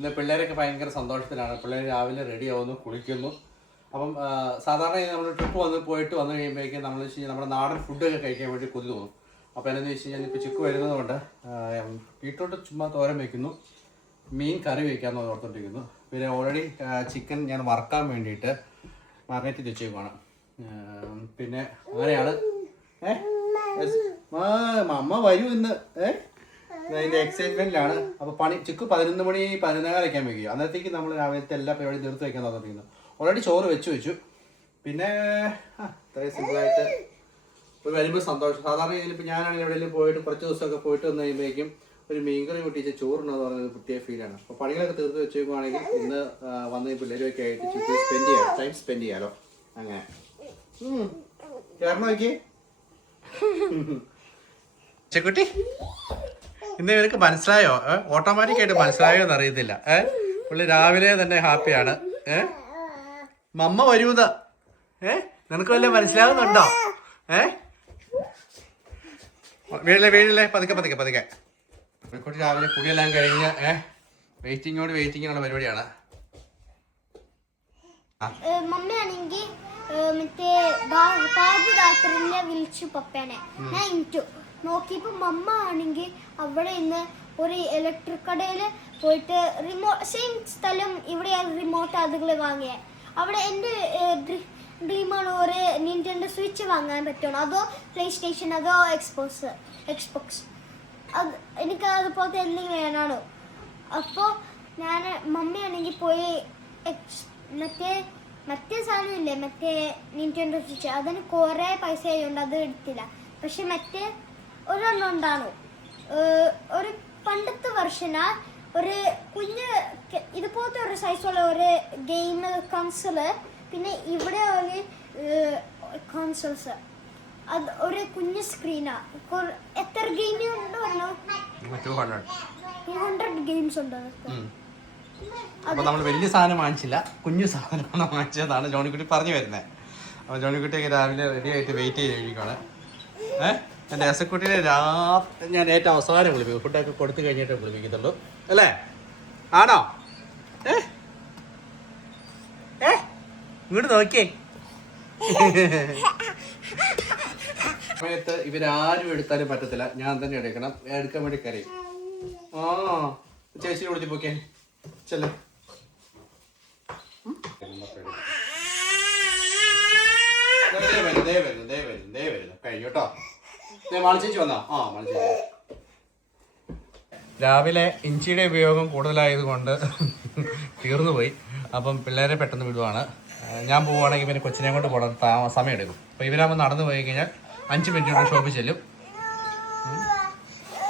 ഇന്ന് പിള്ളേരൊക്കെ ഭയങ്കര സന്തോഷത്തിലാണ്. പിള്ളേർ രാവിലെ റെഡി ആവുന്നു, കുളിക്കുന്നു. അപ്പം സാധാരണ നമ്മൾ ട്രിപ്പ് പോയിട്ട് വന്നു കഴിയുമ്പോഴേക്കും നമ്മൾ നമ്മുടെ നാടൻ ഫുഡൊക്കെ കഴിക്കാൻ വേണ്ടി കൊതി തോന്നും. അപ്പോൾ എന്താണെന്ന് വെച്ച് കഴിഞ്ഞാൽ ഇപ്പോൾ ചിക്കു വരുന്നതുകൊണ്ട് ബീട്രൂട്ട് ചുമ്മാ തോരൻ വയ്ക്കുന്നു, മീൻ കറി വയ്ക്കാമെന്ന് ഓർത്തോണ്ടിരിക്കുന്നു. പിന്നെ ഓൾറെഡി ചിക്കൻ ഞാൻ വറക്കാൻ വേണ്ടിയിട്ട് മാറിനേറ്റ് വെച്ചേക്കുവാണ്. പിന്നെ അങ്ങനെയാണ്. അമ്മ വരൂ ഇന്ന്. അതിൻ്റെ എക്സൈറ്റ്മെൻറ്റിലാണ്. അപ്പോൾ ചിക്കു 11 മണി 11:15 വയ്ക്കുക. അന്നേരത്തേക്ക് നമ്മൾ രാവിലത്തെ എല്ലാ പരിപാടിയും തീർത്ത് വയ്ക്കാൻ തോന്നിയിരിക്കുന്നു. ഓൾറെഡി ചോറ് വെച്ചു. പിന്നെ ഇത്രയും സിമ്പിളായിട്ട് ഇപ്പോൾ വരുമ്പോൾ സന്തോഷം. സാധാരണ ഇപ്പോൾ ഞാനാണെങ്കിൽ എവിടെയെങ്കിലും പോയിട്ട് കുറച്ച് ദിവസമൊക്കെ പോയിട്ട് വന്നു കഴിയുമ്പോഴേക്കും ഒരു മീൻകറി കൂട്ടിച്ച് ചോറുണ്ടെന്ന് പറയുന്നത് പ്രത്യേക ഫീലാണ്. അപ്പോൾ പണികളൊക്കെ തീർത്ത് വെച്ചേക്കുവാണെങ്കിൽ ഇന്ന് വന്ന് പിള്ളേരൊക്കെ ആയിട്ട് ടൈം സ്പെൻഡ് ചെയ്യാമല്ലോ. അങ്ങനെ ചേർന്ന് നോക്കിയേ ചെക്കുട്ടി. ഇന്ന് ഇവർക്ക് മനസ്സിലായോ? ഓട്ടോമാറ്റിക്കായിട്ട് മനസ്സിലായോ എന്ന് അറിയത്തില്ല. പുള്ളി രാവിലെ തന്നെ ഹാപ്പിയാണ്. മമ്മ വരൂന്ന്. നിനക്ക് വല്ല മനസ്സിലാവുന്നുണ്ടോ? വീഴില്ലേ പതുക്കെ. കോഴിക്കോട്ട് രാവിലെ കുടിയെല്ലാം കഴിഞ്ഞ് വെയിറ്റിങ്ങോട് പരിപാടിയാണ്. മമ്മിയാണെങ്കിൽ മറ്റേ ബാബുദാത്തറിനെ വിളിച്ചു പപ്പേനെ. ഞാൻ ഇൻറ്റു നോക്കിയപ്പോൾ മമ്മ ആണെങ്കിൽ അവിടെ ഇന്ന് ഒരു ഇലക്ട്രിക് കടയിൽ പോയിട്ട് റിമോട്ട് സെയിം സ്ഥലം ഇവിടെ റിമോട്ട് അതുകൾ വാങ്ങിയ. അവിടെ എൻ്റെ ഡ്രീമാണ് ഒരു നിന്റെൻഡോ സ്വിച്ച് വാങ്ങാൻ പറ്റുള്ളൂ. അതോ പ്ലേ സ്റ്റേഷൻ, അതോ എക്സ്ബോക്സ്. അത് എനിക്ക് അതുപോലത്തെ എന്തെങ്കിലും വേണമാണോ. അപ്പോൾ ഞാൻ മമ്മിയാണെങ്കിൽ പോയി മറ്റേ സാധനമില്ലേ, മറ്റേ നിന്റെൻഡോ സ്വിച്ച്, അതിന് കുറേ പൈസ ആയതുകൊണ്ട് അത് എടുത്തില്ല. പക്ഷെ മറ്റേ ഒരെണ്ണം ഉണ്ടാണു, ഒരു പണ്ടത്തെ വെർഷനാ, ഒരു കുഞ്ഞ് ഇതുപോലത്തെ ഒരു സൈസുള്ള ഒരു ഗെയിം കൺസോള്. പിന്നെ ഇവിടെ ഒരു കൺസോൾസ്, അത് ഒരു കുഞ്ഞ് സ്ക്രീനാ. എത്ര ഗെയിം ഉണ്ട്? 200 ഗെയിംസ് ഉണ്ട്. അപ്പോൾ നമ്മൾ വലിയ സാധനം വാങ്ങിച്ചില്ല, കുഞ്ഞു സാധനമാണ് വാങ്ങിച്ചതാണ് ജോണിക്കുട്ടി പറഞ്ഞു വരുന്നത്. അപ്പോൾ ജോണിക്കുട്ടിയൊക്കെ രാവിലെ റെഡി ആയിട്ട് വെയിറ്റ് ചെയ്തിരിക്കുകയാണ്. എൻ്റെ എസക്കുട്ടീനെ ഞാൻ ഏറ്റവും അവസാനം വിളിപ്പിക്കും. ഫുഡൊക്കെ കൊടുത്തു കഴിഞ്ഞിട്ടേ വിളിപ്പിക്കത്തുള്ളൂ അല്ലേ? ആണോ? ഇങ്ങോട്ട് നോക്കിയേ. സമയത്ത് ഇവരാരും എടുത്താലും പറ്റത്തില്ല, ഞാൻ തന്നെ എടുക്കാൻ വേണ്ടി കരയും. ചേച്ചിയെ വിളിച്ച് പോക്കേ ചെല്ലേ. വരുന്നു കഴിഞ്ഞു കേട്ടോ. മാളിച്ചേച്ചി വന്നാ? മാളിച്ചേച്ചി. രാവിലെ ഇഞ്ചിയുടെ ഉപയോഗം കൂടുതലായതുകൊണ്ട് തീർന്നുപോയി. അപ്പം പിള്ളേരെ പെട്ടെന്ന് വിടുവാണ്. ഞാൻ പോവുകയാണെങ്കിൽ പിന്നെ കൊച്ചിനെ കൊണ്ട് പോകണം, സമയം എടുക്കും. അപ്പോൾ ഇവരാകുമ്പോൾ നടന്നു പോയി കഴിഞ്ഞാൽ 5 മിനിറ്റ് കൊണ്ട് ഷോപ്പിൽ ചെല്ലും.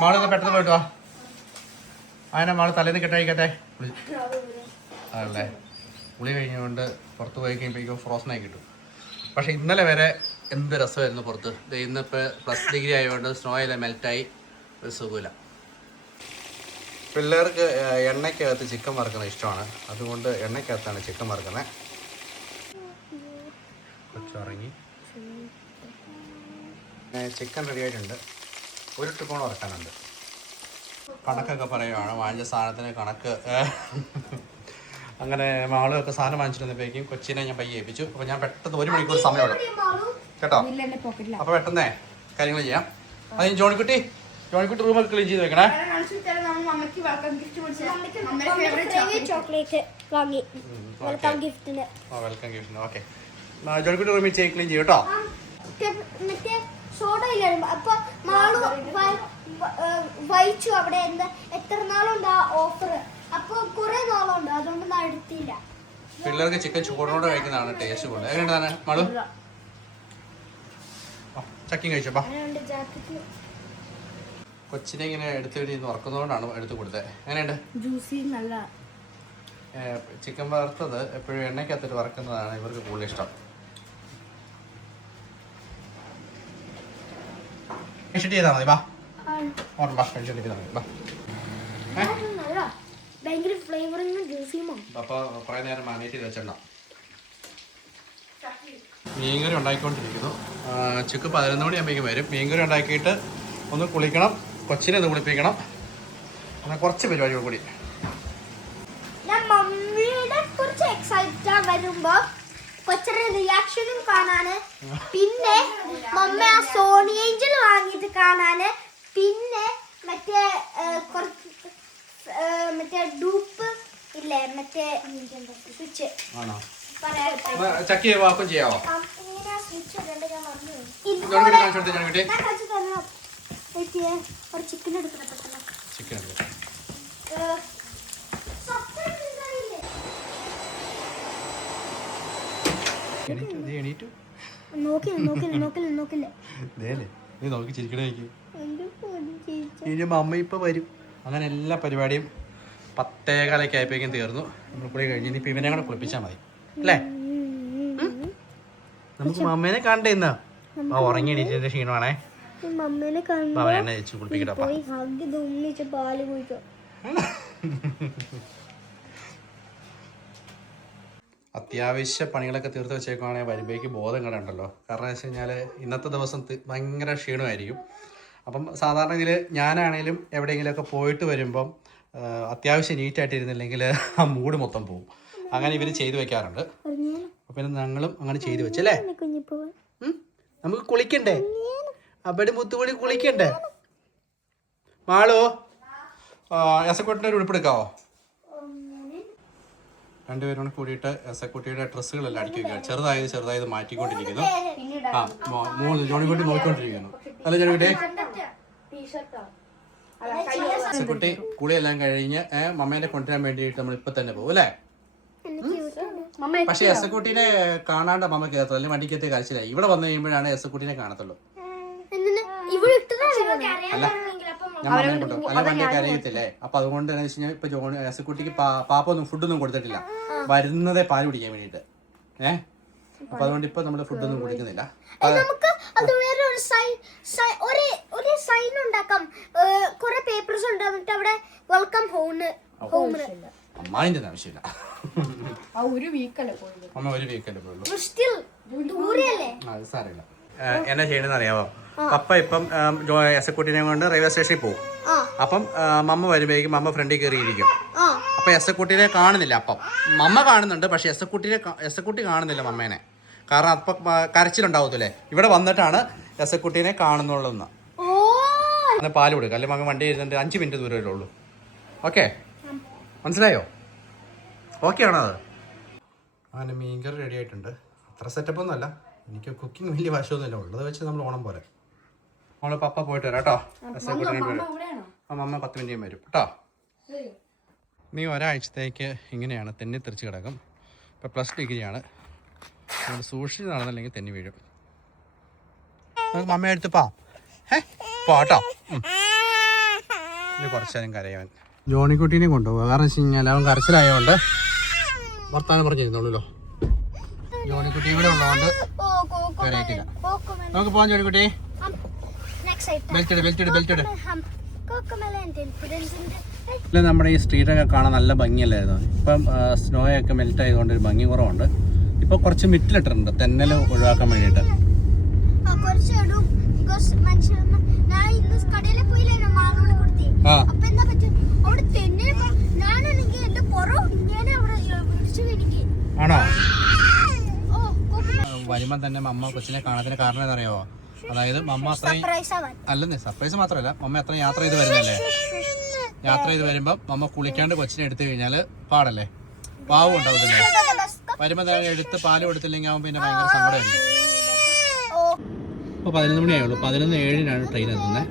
മാളൊക്കെ പെട്ടെന്ന് പോയിട്ട് വാ. അങ്ങനെ മാള് തലേന്ന് കെട്ടഴിക്കട്ടെ. അതല്ലേ, കുളി കഴിഞ്ഞുകൊണ്ട് പുറത്ത് പോയി കഴിയുമ്പോഴേക്കും ഫ്രോസണായി കിട്ടും. പക്ഷേ ഇന്നലെ വരെ എന്ത് രസമായിരുന്നു പുറത്ത്. ഇന്നിപ്പോൾ +3 ആയതുകൊണ്ട് സ്നോ എല്ലാം മെൽറ്റായി, ഒരു സുഖമില്ല. പിള്ളേർക്ക് എണ്ണയ്ക്കകത്ത് ചിക്കൻ വറുക്കുന്നത് ഇഷ്ടമാണ്, അതുകൊണ്ട് എണ്ണയ്ക്കകത്താണ് ചിക്കൻ വറുക്കുന്നത്. കൊച്ചിറങ്ങി ചിക്കൻ റെഡി ആയിട്ടുണ്ട്. ഒരു ട്രിപ്പോൺ വറക്കാനുണ്ട്. കണക്കൊക്കെ പറയുകയാണ്, വാങ്ങിച്ച സാധനത്തിന് കണക്ക്. അങ്ങനെ മാളുമൊക്കെ സാധനം വാങ്ങിച്ചിരുന്നപ്പോഴേക്കും കൊച്ചിനെ ഞാൻ പയ്യെ ഏൽപ്പിച്ചു. അപ്പോൾ ഞാൻ പെട്ടെന്ന് 1 മണിക്കൂർ സമയമുള്ളൂ കേട്ടോ. അപ്പോൾ പെട്ടെന്നേ കാര്യങ്ങൾ ചെയ്യാം. അതിന് ജോണിക്കുട്ടി റൂമൊക്കെ ക്ലീൻ ചെയ്ത് വെക്കണേ. Welcome ഗിഫ്റ്റിന് okay. ജോണിക്കുട്ടി റൂമിൽ ക്ലീൻ ചെയ്യും കേട്ടോ. അപ്പൊ മാളു വായിച്ചു അവിടെ എത്ര നാളുണ്ട് ആ ഓഫർ. അപ്പൊ കുറെ നാളുണ്ട്, അതുകൊണ്ട് ഞാൻ എടുത്തില്ല. പിള്ളേർക്ക് ചിക്കൻ ചൂടോടെ കഴിക്കുന്നതാണ് ടേസ്റ്റ് കൂടുതൽ. എങ്ങനെയാണ് മാളു? ചക്കിങ് കഴിച്ചപ്പാ. കൊച്ചിനെ ഇങ്ങനെ എടുത്തിട്ട് ഉറക്കുന്നതുകൊണ്ടാണ് എടുത്തു കൊടുത്തത്. എങ്ങനെയുണ്ട്? ജ്യൂസി നല്ല. ചിക്കൻ വറുത്തത് എപ്പോഴും എണ്ണയ്ക്കകത്തിട്ട് വറക്കുന്നതാണ് ഇവർക്ക് കൂടുതൽ ഇഷ്ടം. ചെയ്താൽ മതി. കുറേ നേരം മാനേജ് ചെയ്ത് വെച്ചിട്ടുണ്ടോ. മീൻകറി ഉണ്ടാക്കിക്കൊണ്ടിരിക്കുന്നു. ചിക്ക് 11 മണിയാകുമ്പോഴേക്കും വരും. മീൻകറി ഉണ്ടാക്കിയിട്ട് ഒന്ന് കുളിക്കണം, കൊച്ചിനെ ഒന്ന് കുളിപ്പിക്കണം. അങ്ങനെ കുറച്ച് പരിപാടികൾ കൂടി. വരുമ്പോ കൊച്ചയുടെ റിയാക്ഷനും കാണാന്, പിന്നെ മമ്മ ആ സോണി ഏഞ്ചൽ വാങ്ങിയിട്ട് കാണാന്, പിന്നെ മറ്റേ മറ്റേ ഡൂപ്പ് ഇല്ലേ, മറ്റേ സ്വിച്ച് ചക്കി വാക്കും ചെയ്യാവോ? ഒരു ചിക്കൻ എടുക്കണം പെട്ടെന്ന്. ചിക്കൻ നീ നോക്കി ചിരിക്കണേ. ഇനി അമ്മ ഇപ്പൊ വരും. അങ്ങനെ എല്ലാ പരിപാടിയും 10:15 ആയപ്പോഴേക്കും തീർന്നു. നമ്മൾ കുളി കഴിഞ്ഞ് ഇനിയിപ്പോൾ ഇവനെ കൂടെ കുളിപ്പിച്ചാൽ മതി അല്ലേ? നമുക്ക് മമ്മേനെ കണ്ടേ ഇന്ന്. ഉറങ്ങി എണീറ്റതിന്റെ ക്ഷീണമാണേ. അവനെ ചേച്ചി കുളിപ്പിക്കട്ടപ്പാ. അത്യാവശ്യ പണികളൊക്കെ തീർത്ത് വെച്ചേക്കുവാണെങ്കിൽ വരുമ്പോഴേക്ക് ബോധം കണ്ടുണ്ടല്ലോ. കാരണം എന്ന് വെച്ച് കഴിഞ്ഞാൽ ഇന്നത്തെ ദിവസം ഭയങ്കര ക്ഷീണമായിരിക്കും. അപ്പം സാധാരണ ഇതിൽ ഞാനാണേലും എവിടെയെങ്കിലുമൊക്കെ പോയിട്ട് വരുമ്പം അത്യാവശ്യം നീറ്റായിട്ടിരുന്നില്ലെങ്കിൽ ആ മൂഡ് മൊത്തം പോകും. അങ്ങനെ ഇവർ ചെയ്തു വെക്കാറുണ്ട്. അപ്പം പിന്നെ ഞങ്ങളും അങ്ങനെ ചെയ്തു വെച്ചല്ലേ. നമുക്ക് കുളിക്കണ്ടേ? അവിടെ മുത്തുപൊടി കുളിക്കണ്ടേ? മാളോ എസക്കുട്ടിൻ്റെ ഒരു ഉടുപ്പെടുക്കാവോ? രണ്ടുപേരും കൂടിയിട്ട് എസക്കുട്ടിയുടെ ഡ്രസ്സുകളെല്ലാം അടുക്കി വയ്ക്കുക. ചെറുതായത് മാറ്റിക്കൊണ്ടിരിക്കുന്നു. ജോണിക്കുട്ടി നോക്കിക്കൊണ്ടിരിക്കുന്നു. അല്ല ജോണിക്കുട്ടി, എസക്കുട്ടി കുളിയെല്ലാം കഴിഞ്ഞ് മമ്മേനെ കൊണ്ടുവരാൻ വേണ്ടിയിട്ട് നമ്മൾ ഇപ്പൊ തന്നെ പോകും അല്ലേ? പക്ഷെ എസക്കുട്ടീനെ കാണാണ്ട് മമ്മ കയറത്തുള്ളൂ. അല്ലെങ്കിൽ വണ്ടിക്കത്തെ കാഴ്ചയിലായി. ഇവിടെ വന്നു കഴിയുമ്പോഴാണ് എസക്കുട്ടീനെ കാണത്തുള്ളൂ. അല്ല ഞാൻ മമ്മയെ കൊണ്ടുപോകും. അല്ല വണ്ടിയൊക്കെ അറിയത്തില്ലേ. അപ്പൊ അതുകൊണ്ട് എന്താ വെച്ച് കഴിഞ്ഞാൽ ഇപ്പൊ എസക്കുട്ടിക്ക് പാപ്പൊന്നും ഫുഡൊന്നും കൊടുത്തിട്ടില്ല. വരുന്നതേ പാല് കുടിക്കാൻ വേണ്ടിട്ട്. അപ്പൊ അതുകൊണ്ട് ഇപ്പൊ നമ്മള് ഫുഡൊന്നും കുടിക്കുന്നില്ല. അമ്മായിന്റെ ആവശ്യമില്ല. അമ്മ ഒരു വീക്കല്ലേ പോയുള്ളൂ. അത് സാരമില്ല. എന്നാ ചെയ്യണമെന്ന് അറിയാവോ? പപ്പ ഇപ്പം എസക്കുട്ടിനെ കൊണ്ട് റെയിൽവേ സ്റ്റേഷനിൽ പോകും. അപ്പം മമ്മ വരുമ്പോഴേക്കും മമ്മ ഫ്രണ്ടിൽ കയറിയിരിക്കും. അപ്പൊ എസക്കുട്ടിനെ കാണുന്നില്ല. അപ്പം മമ്മ കാണുന്നുണ്ട്, പക്ഷെ എസക്കുട്ടി കാണുന്നില്ല മമ്മേനെ. കാരണം അപ്പം കരച്ചിലുണ്ടാവത്തില്ലേ. ഇവിടെ വന്നിട്ടാണ് എസക്കുട്ടീനെ കാണുന്നുള്ളതെന്ന്. അങ്ങനെ പാല് കൊടുക്കുക. അല്ലെങ്കിൽ മമ്മ വണ്ടി ഇരുന്നിട്ട് 5 മിനിറ്റ് ദൂരമല്ലേ ഉള്ളൂ. ഓക്കെ, മനസ്സിലായോ? ഓക്കെ ആണോ അത്? അങ്ങനെ മീൻകറി റെഡി ആയിട്ടുണ്ട്. അത്ര സെറ്റപ്പൊന്നും അല്ല. എനിക്ക് കുക്കിംഗ് വലിയ വശമൊന്നുമില്ല. ഉള്ളത് വെച്ച് നമ്മൾ ഓണം പോലെ. നമ്മൾ പപ്പ പോയിട്ട് വരാം കേട്ടോ. എസക്കുട്ടീനെ വരും. മമ്മ 10 മിനിറ്റ് വരും കേട്ടോ. നീ ഒരാഴ്ചത്തേക്ക് ഇങ്ങനെയാണ് തെന്നി തെറിച്ച് കിടക്കും. ഇപ്പോൾ +ഡിഗ്രിയാണ്. അതുകൊണ്ട് സൂക്ഷിച്ച് നടന്നില്ലെങ്കിൽ തെന്നി വീഴും. നമുക്ക് മമ്മ എടുത്ത് പോട്ടോ. ഇനി കുറച്ചേരം കരയവൻ. ജോണിക്കുട്ടീനെ കൊണ്ടുപോകുക. കാരണം വെച്ച് കഴിഞ്ഞാൽ അവൻ കരച്ചിലായതുകൊണ്ട് വർത്താനം പറഞ്ഞിരുന്നുള്ളൂല്ലോ. ജോണിക്കുട്ടി ഇവിടെ ഉള്ളതുകൊണ്ട് കരയത്തില്ല. നമുക്ക് പോകാം ജോണിക്കുട്ടി. ബെൽറ്റ് ഇല്ല, നമ്മുടെ ഈ സ്ട്രീറ്റൊക്കെ കാണാൻ നല്ല ഭംഗിയല്ലായിരുന്നു. ഇപ്പം സ്നോയൊക്കെ മെൽറ്റ് ആയതുകൊണ്ട് ഒരു ഭംഗി കുറവുണ്ട്. ഇപ്പൊ കുറച്ച് മിറ്റിലിട്ടിട്ടുണ്ട് തെന്നൽ ഒഴിവാക്കാൻ വേണ്ടിയിട്ട്. ആണോ? വരുമ്പോ തന്നെ മമ്മ കൊച്ചിനെ കാണത്തിന് കാരണം എന്താ? അതായത് മമ്മ അത്രയും അല്ലെന്നേ, സർപ്രൈസ് മാത്രമല്ല, മമ്മ അത്രയും യാത്ര ചെയ്ത് വരുന്നല്ലേ. യാത്ര ചെയ്ത് വരുമ്പോ മമ്മ കുളിക്കാണ്ട് കൊച്ചിനെ എടുത്തു കഴിഞ്ഞാല് പാടല്ലേ, പാവം ഉണ്ടാവത്തില്ലേ. വരുമ്പോ എടുത്ത് പാല് കൊടുത്തില്ലെങ്കിൽ ആവുമ്പോ പിന്നെ ഭയങ്കര സങ്കടമായിരിക്കും. ഇപ്പൊ 11 മണിയായുള്ളൂ. 11:07 ട്രെയിൻ എത്തുന്നത്.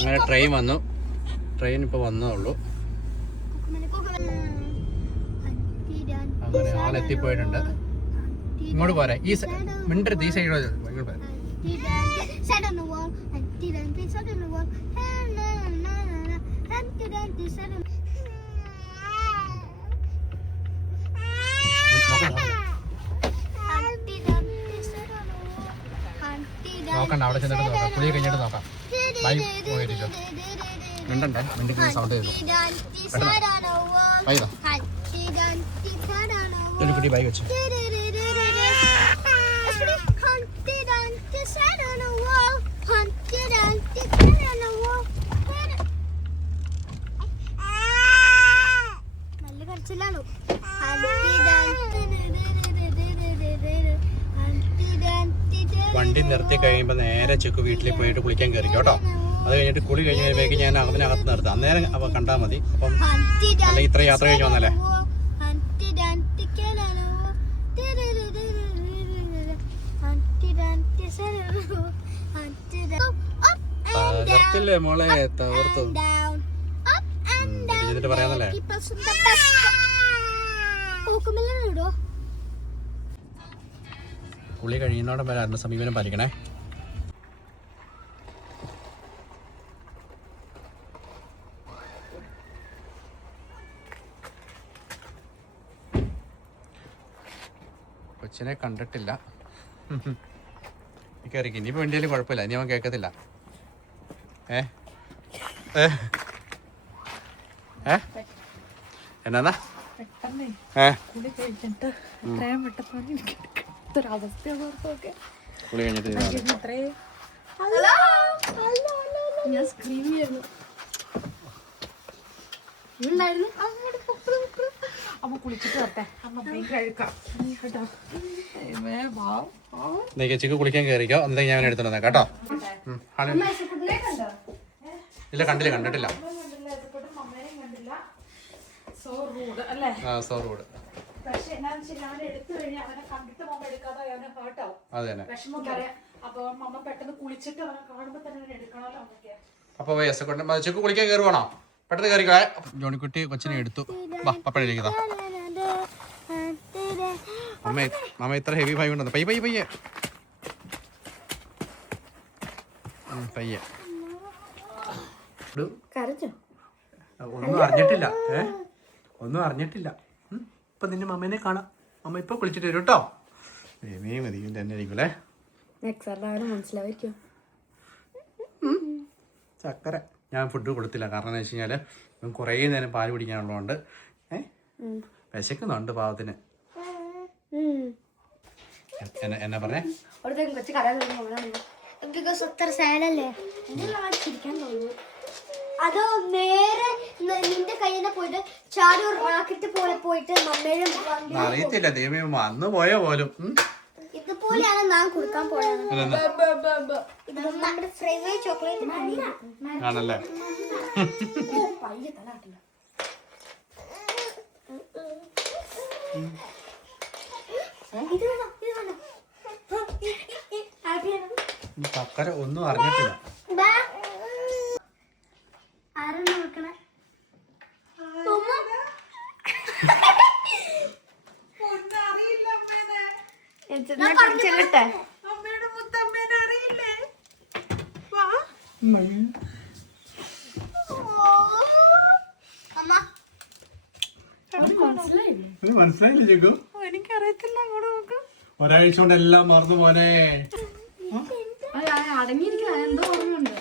അങ്ങനെ ട്രെയിൻ വന്നു. ട്രെയിൻ ഇപ്പൊ വന്നതുള്ളൂ. അങ്ങനെ ആളെത്തിപ്പോയിട്ടുണ്ട്. ഇങ്ങോട്ട് പോരെ. ഈ മിണ്ടരുത്, ഈ സൈഡ് ഇങ്ങോട്ട് പോരെ. നോക്കണ്ട, അവിടെ ചെന്നിട്ട് നോക്കാം. കുളിയെ കഴിഞ്ഞിട്ട് നോക്കാം. ബൈ പോയിരിക്കും. മിണ്ടണ്ടേ, മിണ്ടിക്കുന്ന സൗണ്ട് ചെയ്തു. ബൈ ഒരു കുട്ടി ബൈ വെച്ചു. Hunt it on the side on the wall. Hunt it on. വണ്ടി നിർത്തി കഴിയുമ്പോൾ നേരെ ചെക്ക് വീട്ടിൽ പോയിട്ട് കുളിക്കാൻ കയറി കേട്ടോ. അത് കഴിഞ്ഞിട്ട് കുളി കഴിഞ്ഞ് കഴിയുമ്പോഴേക്ക് ഞാൻ അവനകത്ത് നിർത്താം. അന്നേരം അവ കണ്ടാൽ മതി. അപ്പം അല്ലെങ്കിൽ ഇത്ര യാത്ര കഴിഞ്ഞ് വന്നല്ലേ. തകർത്തില്ലേ മോളെ, തകർത്തു. എന്നിട്ട് പറയാന്നല്ലേ. കുളി കഴിയുന്നോടെ വരെ അതിന്റെ സമീപനം പാലിക്കണേ. കൊച്ചിനെ കണ്ടിട്ടില്ല. കയറിക്ക് ഇനിയിപ്പോൾ വണ്ടിയിൽ കുഴപ്പമില്ല, ഇനി അവൻ കേൾക്കത്തില്ല. എന്നാ കുളി കഴിഞ്ഞിട്ട് ഞാൻ സ്ക്രീൻ ചെയ്യുന്നു. അമ്മ കുളിച്ചിട്ട് വരട്ടെ, അമ്മ കഴിക്കാം. ചിക്ക് കുളിക്കാൻ കയറിക്കോ, എന്തെങ്കിലും ഞാൻ എടുത്തു തന്നെ കേട്ടോ. ഇല്ല, കണ്ടിട്ടില്ല. അതെ തന്നെ. അപ്പൊ ചെക്ക് കുളിക്കാൻ കയറുവാണോ? പെട്ടെന്ന് കയറിക്കോ. ജോണിക്കുട്ടി കൊച്ചിനെ എടുത്തു. വാ പപ്പഴയിലേക്കതാ. അമ്മ ഇത്ര ഹെവി ഭയം ഉണ്ടെന്ന്. പയ്യെ ഒന്നും അറിഞ്ഞിട്ടില്ല. ഇപ്പൊ നിന്റെ മമ്മേനെ കാണാം. അമ്മ ഇപ്പൊ കുളിച്ചിട്ട് വരും കേട്ടോ. മതി തന്നെ ആയിരിക്കുമല്ലേ. ചക്കര ഞാൻ ഫുഡ് കൊടുത്തില്ല. കാരണം എന്ന് വെച്ച് കഴിഞ്ഞാല് കുറേ നേരം പാല് പിടിക്കാനുള്ളതുകൊണ്ട് വിശക്കുന്നുണ്ട് പാവത്തിന്. എന്നാ പറഞ്ഞേ? അതോ നേരെ നിന്റെ കയ്യിൽ പോയിട്ട് ചാടി ഒരു റാക്കറ്റ് പോലെ പോയിട്ട് മമ്മേഴും അറിയത്തില്ല. ദൈവമേ, അന്ന് പോയോ പോലും. ഇതുപോലെയാണ് ഞാൻ കൊടുക്കാൻ പോയത്. നമ്മുടെ ഫ്രൈവേ ചോക്ലേറ്റ് ആണല്ലേ. ചക്കര ഒന്നും അറിഞ്ഞിട്ടില്ല. അമ്മയുടെ മുത്തമ്മേനെ അറിയില്ലേ? മനസ്സിലായില്ല ചെക്കു? എനിക്കറിയത്തില്ല. അങ്ങോട്ട് നോക്ക്. ഒരാഴ്ച കൊണ്ട് എല്ലാം മറന്നു പോനെ. അടങ്ങിയിരിക്കുന്ന എന്തോ ഓർമ്മയുണ്ട്.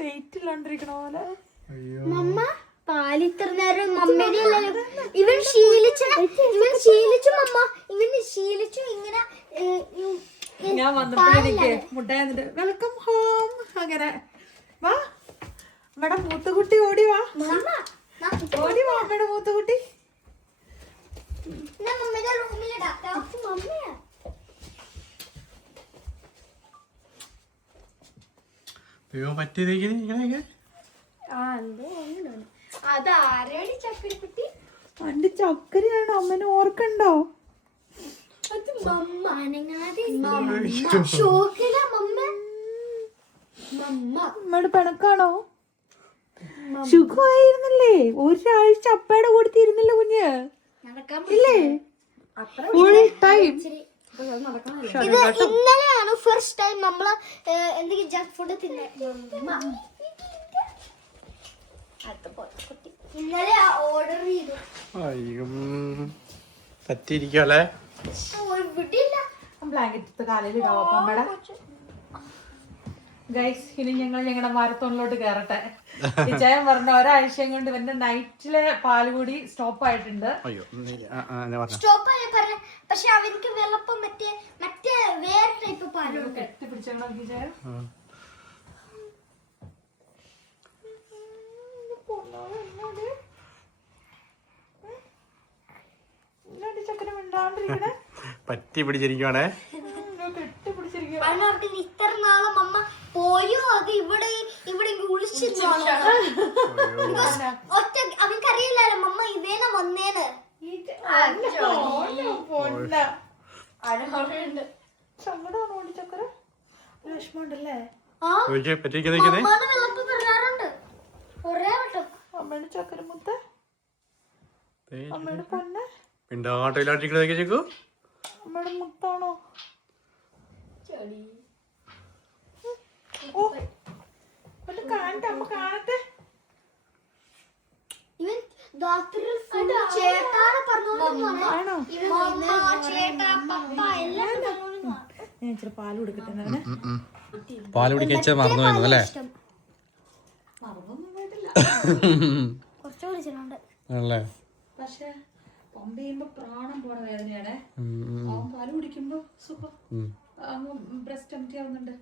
വെയിറ്റ് ഇല്ലാണ്ടിരിക്കണ പോലെ. മമ്മ പാലിത്ര നേരം മമ്മേനെ ഇവൻ ശീലിച്ചു മമ്മ. ഇവന് ശീലിച്ചു ഇങ്ങനെ. ഞാൻ വന്നപ്പോഴെനിക്ക് മുട്ടായി വെൽക്കം ഹോം അങ്ങനെ. വാ അമ്മയുടെ മൂത്തുകുട്ടി, ഓടി വാ. ഓടി വാ അമ്മയുടെ മൂത്തുകുട്ടി. അതാരാണ് ചക്കരക്കുട്ടി? പണ്ട് ചക്കരയാണ്. അമ്മനെ ഓർക്കണ്ടോ? അമ്മയുടെ പിണക്കാണോ? സുഖമായിരുന്നില്ലേ? ഒരാഴ്ച അപ്പയുടെ കൊടുത്തിരുന്നില്ല കുഞ്ഞ് ഇല്ലേ? ഇന്നലെയാണ് ഫസ്റ്റ് ടൈം നമ്മള് എന്തെങ്കിലും ജങ്ക് ഫുഡ് ഇന്നലെ ഓർഡർ ചെയ്തു. പറ്റിയിരിക്കല്ലേ. ബ്ലാങ്കറ്റ് കാലയിൽ ഇടാവോ അമ്മയുടെ? ഗൈസ്, ഇനി ഞങ്ങളുടെ മാരത്തോണിലോട്ട് കയറട്ടെ. ഇച്ചായൻ പറഞ്ഞ ഒരാഴ്ചയും കൊണ്ട് ഇവന്റെ നൈറ്റിലെ പാല് കൂടി സ്റ്റോപ്പ് ആയിട്ടുണ്ട്. പക്ഷെ അവർക്ക് വെള്ളപ്പം മറ്റേ വേറെ ടൈപ്പ് പാലും കെട്ടിപ്പിടിച്ചോ. എന്നാ ചക്കര മിണ്ടാണ്ടിരിക്കണേ? പറ്റി പിടിച്ചിരിക്കുവാണേ. കെട്ടിപ്പിടിച്ചിരിക്കുക. അതിനകത്ത് ഇത്ര നാളും അമ്മ പോയോ അത് ഇവിടെ ഇവിടെ വിളിച്ചിരുന്നു ഒറ്റ അവൻക്കറിയില്ലല്ലോ മമ്മ ഇതേനെ വന്നേന്ന്. സങ്കടമാണോ ചക്കര? വിഷമമുണ്ടല്ലേ? അമ്മയുടെ വെള്ളപ്പ് പറയാറുണ്ട് കൊറേ വട്ടം. അമ്മയുടെ ചക്കര മുത്ത, അമ്മയുടെ പൊന്നെ, അമ്മയുടെ മുത്താണോ? ഓ ഒന്ന് കാണട്ടെ, അമ്മ കാണട്ടെ. ഇവൻ രാത്രിയിൽ ചേട്ടാനെ പറഞ്ഞോണ്ട് ആണോ? ചേട്ടാ പപ്പ എല്ലാം ഞാൻ ഇച്ചിരി പാല് കൊടുക്കട്ടെ അവന്. പാല് കുടിക്കാൻ മറന്നു പോയിരുന്നു അല്ലേ? മറന്നൊന്നും പോയിട്ടില്ല. കുറച്ച് വിളിച്ചിട്ടുണ്ട് ആണല്ലേ? പക്ഷെ പമ്പ് ചെയ്യുമ്പോ പ്രാണം പോണ വേദനയാണേ. അവൻ പാല് കുടിക്കുമ്പോ സുഖം, ബ്രസ്റ്റ് എംറ്റി ആവുന്നുണ്ട്.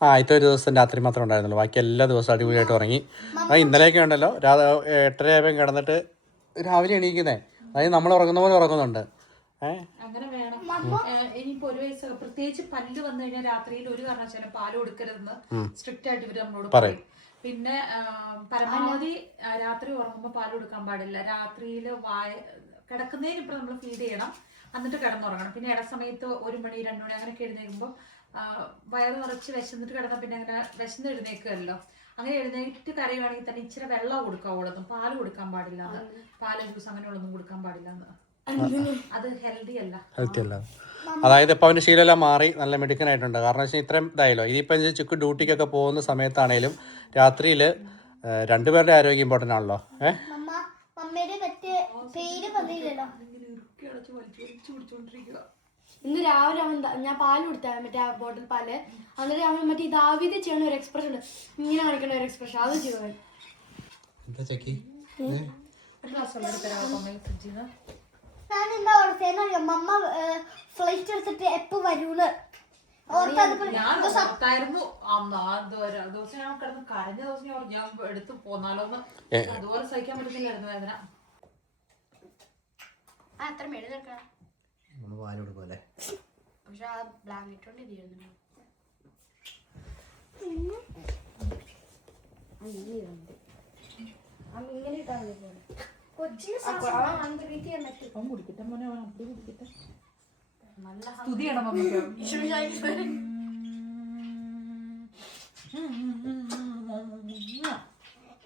ആദ്യത്തെ ഒരു ദിവസം രാത്രി മാത്രമേ ഉണ്ടായിരുന്നുള്ളൂ, ബാക്കി എല്ലാ ദിവസവും അടിപൊളിയായിട്ട് ഉറങ്ങി. ഇന്നലെയൊക്കെ ഉണ്ടല്ലോ 8:30 ആയപ്പോൾ കിടന്നിട്ട് രാവിലെ എണീക്കുന്നേ, അതായത് നമ്മൾ ഉറങ്ങുന്ന പോലെ ഉറങ്ങുന്നുണ്ട്. അങ്ങനെ വേണം. ഇനിയിപ്പോ ഒരു വയസ്സ് പ്രത്യേകിച്ച് പല്ല് വന്നു കഴിഞ്ഞാൽ രാത്രിയിൽ ഒരു കാരണവശാലും പാല് കൊടുക്കരുതെന്ന് സ്ട്രിക്റ്റ് ആയിട്ട് ഇവര് നമ്മളോട് പറയും. പിന്നെ പരമാവധി രാത്രി ഉറങ്ങുമ്പോൾ പാല് കൊടുക്കാൻ പാടില്ല. രാത്രിയിൽ കിടക്കുന്നതിന് ഇപ്പൊ നമ്മൾ ഫീഡ് ചെയ്യണം, എന്നിട്ട് കിടന്നുറങ്ങണം. പിന്നെ ഇട സമയത്ത് 1 മണി 2 മണി അങ്ങനെയൊക്കെ എഴുന്നേൽക്കുമ്പോൾ വയറ് നിറച്ച് വിശന്നിട്ട് കിടന്നാൽ പിന്നെ അങ്ങനെ വിശന്ന് എഴുന്നേൽക്കുമല്ലോ. അങ്ങനെ എഴുന്നേറ്റ് കരയുവാണെങ്കിൽ തന്നെ ഇച്ചിരി വെള്ളം കൊടുക്കാവുള്ളതും, പാല് കൊടുക്കാൻ പാടില്ല, പാല് ജ്യൂസ് അങ്ങനെയുള്ളതൊന്നും കൊടുക്കാൻ പാടില്ല. അത് ഹെൽത്തി അല്ല. അതായത് ഇപ്പൊ അവന്റെ ശീലമെല്ലാം മാറി നല്ല മിടുക്കനായിട്ടുണ്ട്. കാരണം വെച്ചാൽ ഇത്രയും ഇതായല്ലോ. ഇതിപ്പോ ചുക്ക് ഡ്യൂട്ടിക്കൊക്കെ പോകുന്ന സമയത്താണേലും രാത്രിയിൽ രണ്ടുപേരുടെ ആരോഗ്യം ഇമ്പോർട്ടൻ്റ് ആണല്ലോ. ഇന്ന് രാവിലെ അവൻ ഞാൻ പാല് കൊടുത്ത മറ്റേ ആ ബോട്ടിൽ പാല്, അന്നേരം അവൻ മറ്റേ ദാവീദ് ചെയ്യണ ഒരു എക്സ്പ്രഷൻ ഉണ്ട്, ഇങ്ങനെ കാണിക്കണ ഒരു എക്സ്പ്രഷൻ, അത് ചെയ്യുവാൻ. ഞാൻ എന്താ ഓർത്തേന്നറിയോ മമ്മ ഫ്ലൈറ്റ് എടുത്തിട്ട് എപ്പോ വരൂന്ന് ദിവസം ഞാൻ കിടന്ന് കരഞ്ഞ ദിവസം ഞാൻ എടുത്ത് പോന്നാലോന്ന് അതുപോലെ സഹിക്കാൻ പറ്റുന്നില്ലായിരുന്നു വേദന. അത്ര മെഴുതെടുക്കാം പക്ഷെ ആ ബ്ലാങ്കറ്റ് കൊണ്ട് ഇരിക്കുന്നു. ഇങ്ങനെ ഇട്ടാ കൊച്ചിന് കുടിക്കട്ടെ മോനെ, അവൻ അപ്പടി കുടിക്കട്ടെ. സ്തുതിയാണ് മമ്മിക്ക്.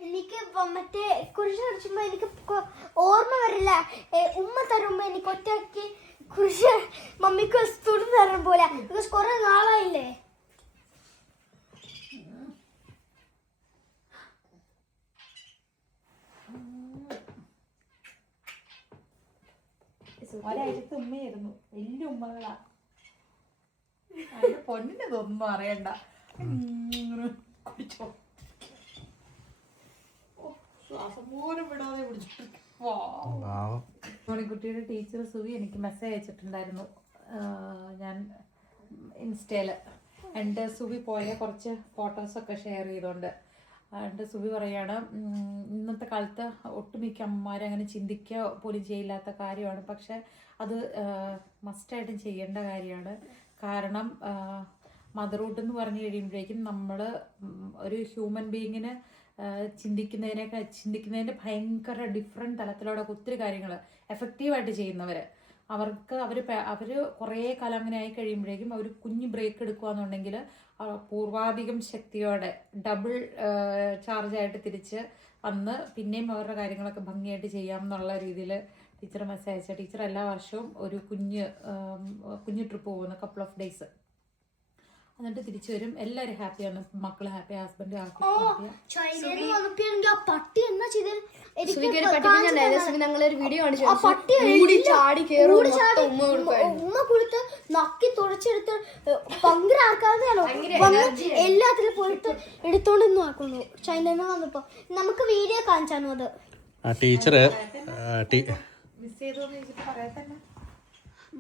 എനിക്ക് മറ്റേ കുരിശ് കളിച്ചുമ്പോ എനിക്ക് ഓർമ്മ വരില്ല. ഉമ്മ തരുമ്പോ എനിക്ക് ഒറ്റയ്ക്ക് കുരിശ് മമ്മിക്ക് സ്തുതി തരുന്ന പോലെ, ബിക്കോസ് കുറെ നാളായില്ലേ. ഒരാഴ്ചത്തെ ഉമ്മയായിരുന്നു, വലിയ ഉമ്മകളാ. അതിന്റെ പൊന്നിന് ഇതൊന്നും അറിയണ്ട. കുടിച്ചോ, ശ്വാസം പോലും വിടാതെ കുടിച്ചിട്ട്. മണിക്കുട്ടിയുടെ ടീച്ചർ സുവി എനിക്ക് മെസ്സേജ് അയച്ചിട്ടുണ്ടായിരുന്നു ഞാൻ ഇൻസ്റ്റയില്. എൻ്റെ സുവി പോയ കുറച്ച് ഫോട്ടോസൊക്കെ ഷെയർ ചെയ്തോണ്ട് എൻ്റെ സുവി പറയാണ്, ഇന്നത്തെ കാലത്ത് ഒട്ടുമിക്ക അമ്മമാരും അങ്ങനെ ചിന്തിക്കുക പോലും ചെയ്യില്ലാത്ത കാര്യമാണ്, പക്ഷെ അത് മസ്റ്റായിട്ടും ചെയ്യേണ്ട കാര്യമാണ്. കാരണം മദർഹുഡ് എന്ന് പറഞ്ഞു കഴിയുമ്പോഴേക്കും നമ്മൾ ഒരു ഹ്യൂമൻ ബീയിങ്ങിന് ചിന്തിക്കുന്നതിൻ്റെ ഭയങ്കര ഡിഫറെൻറ്റ് തലത്തിലൂടെ ഒത്തിരി കാര്യങ്ങൾ എഫക്റ്റീവായിട്ട് ചെയ്യുന്നവർ, അവർ കുറേ കാലം അങ്ങനെ ആയി കഴിയുമ്പോഴേക്കും അവർ കുഞ്ഞ് ബ്രേക്ക് എടുക്കുകയെന്നുണ്ടെങ്കിൽ പൂർവാധികം ശക്തിയോടെ ഡബിൾ ചാർജായിട്ട് തിരിച്ച് വന്ന് പിന്നെയും അവരുടെ കാര്യങ്ങളൊക്കെ ഭംഗിയായിട്ട് ചെയ്യാം എന്നുള്ള രീതിയിൽ ടീച്ചർ മെസ്സേജ് അയച്ച. ടീച്ചർ എല്ലാ വർഷവും ഒരു കുഞ്ഞ് ട്രിപ്പ് പോകുന്നു, കപ്പിൾ ഓഫ് ഡേയ്സ്. എന്നിട്ട് തിരിച്ചു വരും, എല്ലാവരും ഹാപ്പിയാണ്, മക്കള് ഹാപ്പി, ഹസ്ബൻഡ് ഹാപ്പി. ഉമ്മ കൊടുത്ത് നക്കി തുടച്ചെടുത്ത് ഭയങ്കര ആൾക്കാരാണോ എല്ലാത്തിലും പോയിട്ട് എടുത്തോണ്ടെന്ന് ആക്കുന്നു. ചൈനയിൽ നിന്ന് വന്നപ്പോ നമുക്ക് വീഡിയോ കാണിച്ചാണോ അത് ടീച്ചറ് മിസ് ചെയ്തോന്ന് ചോദിച്ചിട്ട് പറയാൻ തന്നെ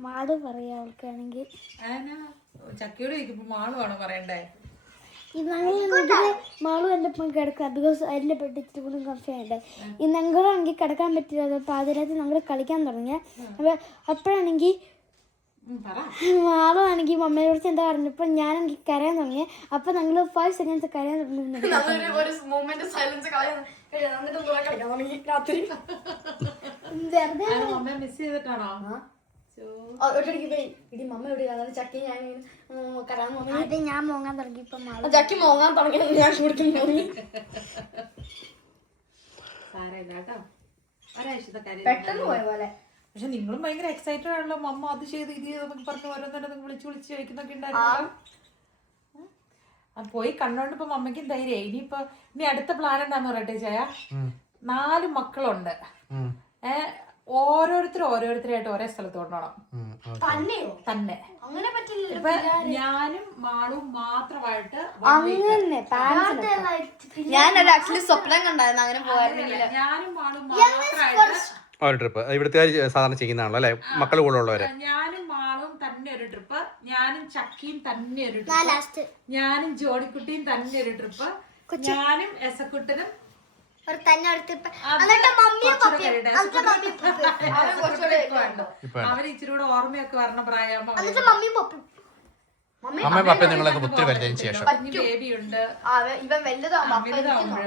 മാട് പറയാ അവൾക്കാണെങ്കിൽ ചക്കയോട് ചോദിക്കുമ്പോ മാളുവാണോ പറയണ്ടേ? മാളു എൻ്റെ ഒപ്പം കിടക്കുക ബിക്കോസ് അതിൻ്റെ ബെഡ് ഇത്തിരി പോലും കംഫർട്ട് ഈ ഞങ്ങളാണെങ്കിൽ കിടക്കാൻ പറ്റില്ല പാതിരാത്രി ഞങ്ങൾ കളിക്കാൻ തുടങ്ങിയ അപ്പോഴാണെങ്കിൽ മാളു ആണെങ്കിൽ മമ്മയെ കുറിച്ച് എന്താ പറഞ്ഞപ്പോൾ ഞാനാണെങ്കിൽ കരയാൻ തുടങ്ങി അപ്പോൾ ഞങ്ങൾ 5 seconds കരയാൻ തുടങ്ങി മിസ് ചെയ്തിട്ടാണോ ഞാൻ മോങ്ങാൻ തുടങ്ങിയപ്പോ ചക്കി മോങ്ങാൻ തുടങ്ങി ഞാൻ കുടിക്കുന്നു പെട്ടെന്ന് പോയ പോലെ. പക്ഷെ നിങ്ങളും ഭയങ്കര എക്സൈറ്റഡ് ആണല്ലോ മമ്മ അത് ചെയ്ത് ഇത് ചെയ്ത് പറഞ്ഞ് ഓരോന്നോടെ വിളിച്ച് ചോദിക്കുന്നൊക്കെ ഉണ്ടായിരുന്നു. പോയി കണ്ടോണ്ട് ഇപ്പൊ മമ്മയ്ക്കും ധൈര്യമായി. ഇനി അടുത്ത പ്ലാൻ എന്താന്ന് പറയട്ടെ ചായ 4 മക്കളുണ്ട്. ഓരോരുത്തരായിട്ട് ഒരേ സ്ഥലത്ത് കൊണ്ടുപോകണം തന്നെ. ഇപ്പൊ ഞാനും മാളും മാത്രമായിട്ട് ഞാൻ ആക്ച്വലി സ്വപ്നം കണ്ടായിരുന്നു അങ്ങനെ പോയിരുന്നില്ല. ഞാനും മാളും മാത്രമായിട്ട് ഒരു ട്രിപ്പ് ഇവിടുത്തെ സാധാരണ ചെയ്യുന്നതാണല്ലോ അല്ലെ മക്കൾ കൂടെ ഉള്ളവരെ. ഞാനും മാളും തന്നെ ഒരു ട്രിപ്പ്, ഞാനും ചക്കിയും തന്നെ ഒരു ട്രിപ്പ്, ഞാനും ജോണിക്കുട്ടിയും തന്നെ ഒരു ട്രിപ്പ്, ഞാനും എസക്കുട്ടനും അവര് ഇച്ചിരി കൂടെ ഓർമ്മയൊക്കെ വരണ പ്രായമാകുമ്പോ അമ്മയും പപ്പയും നിങ്ങളൊക്കെ ഒത്തിരി വരുന്നതിന് ശേഷം ബേബിയുണ്ട്. ഇവൻ വലുതാവുമ്പോഴേ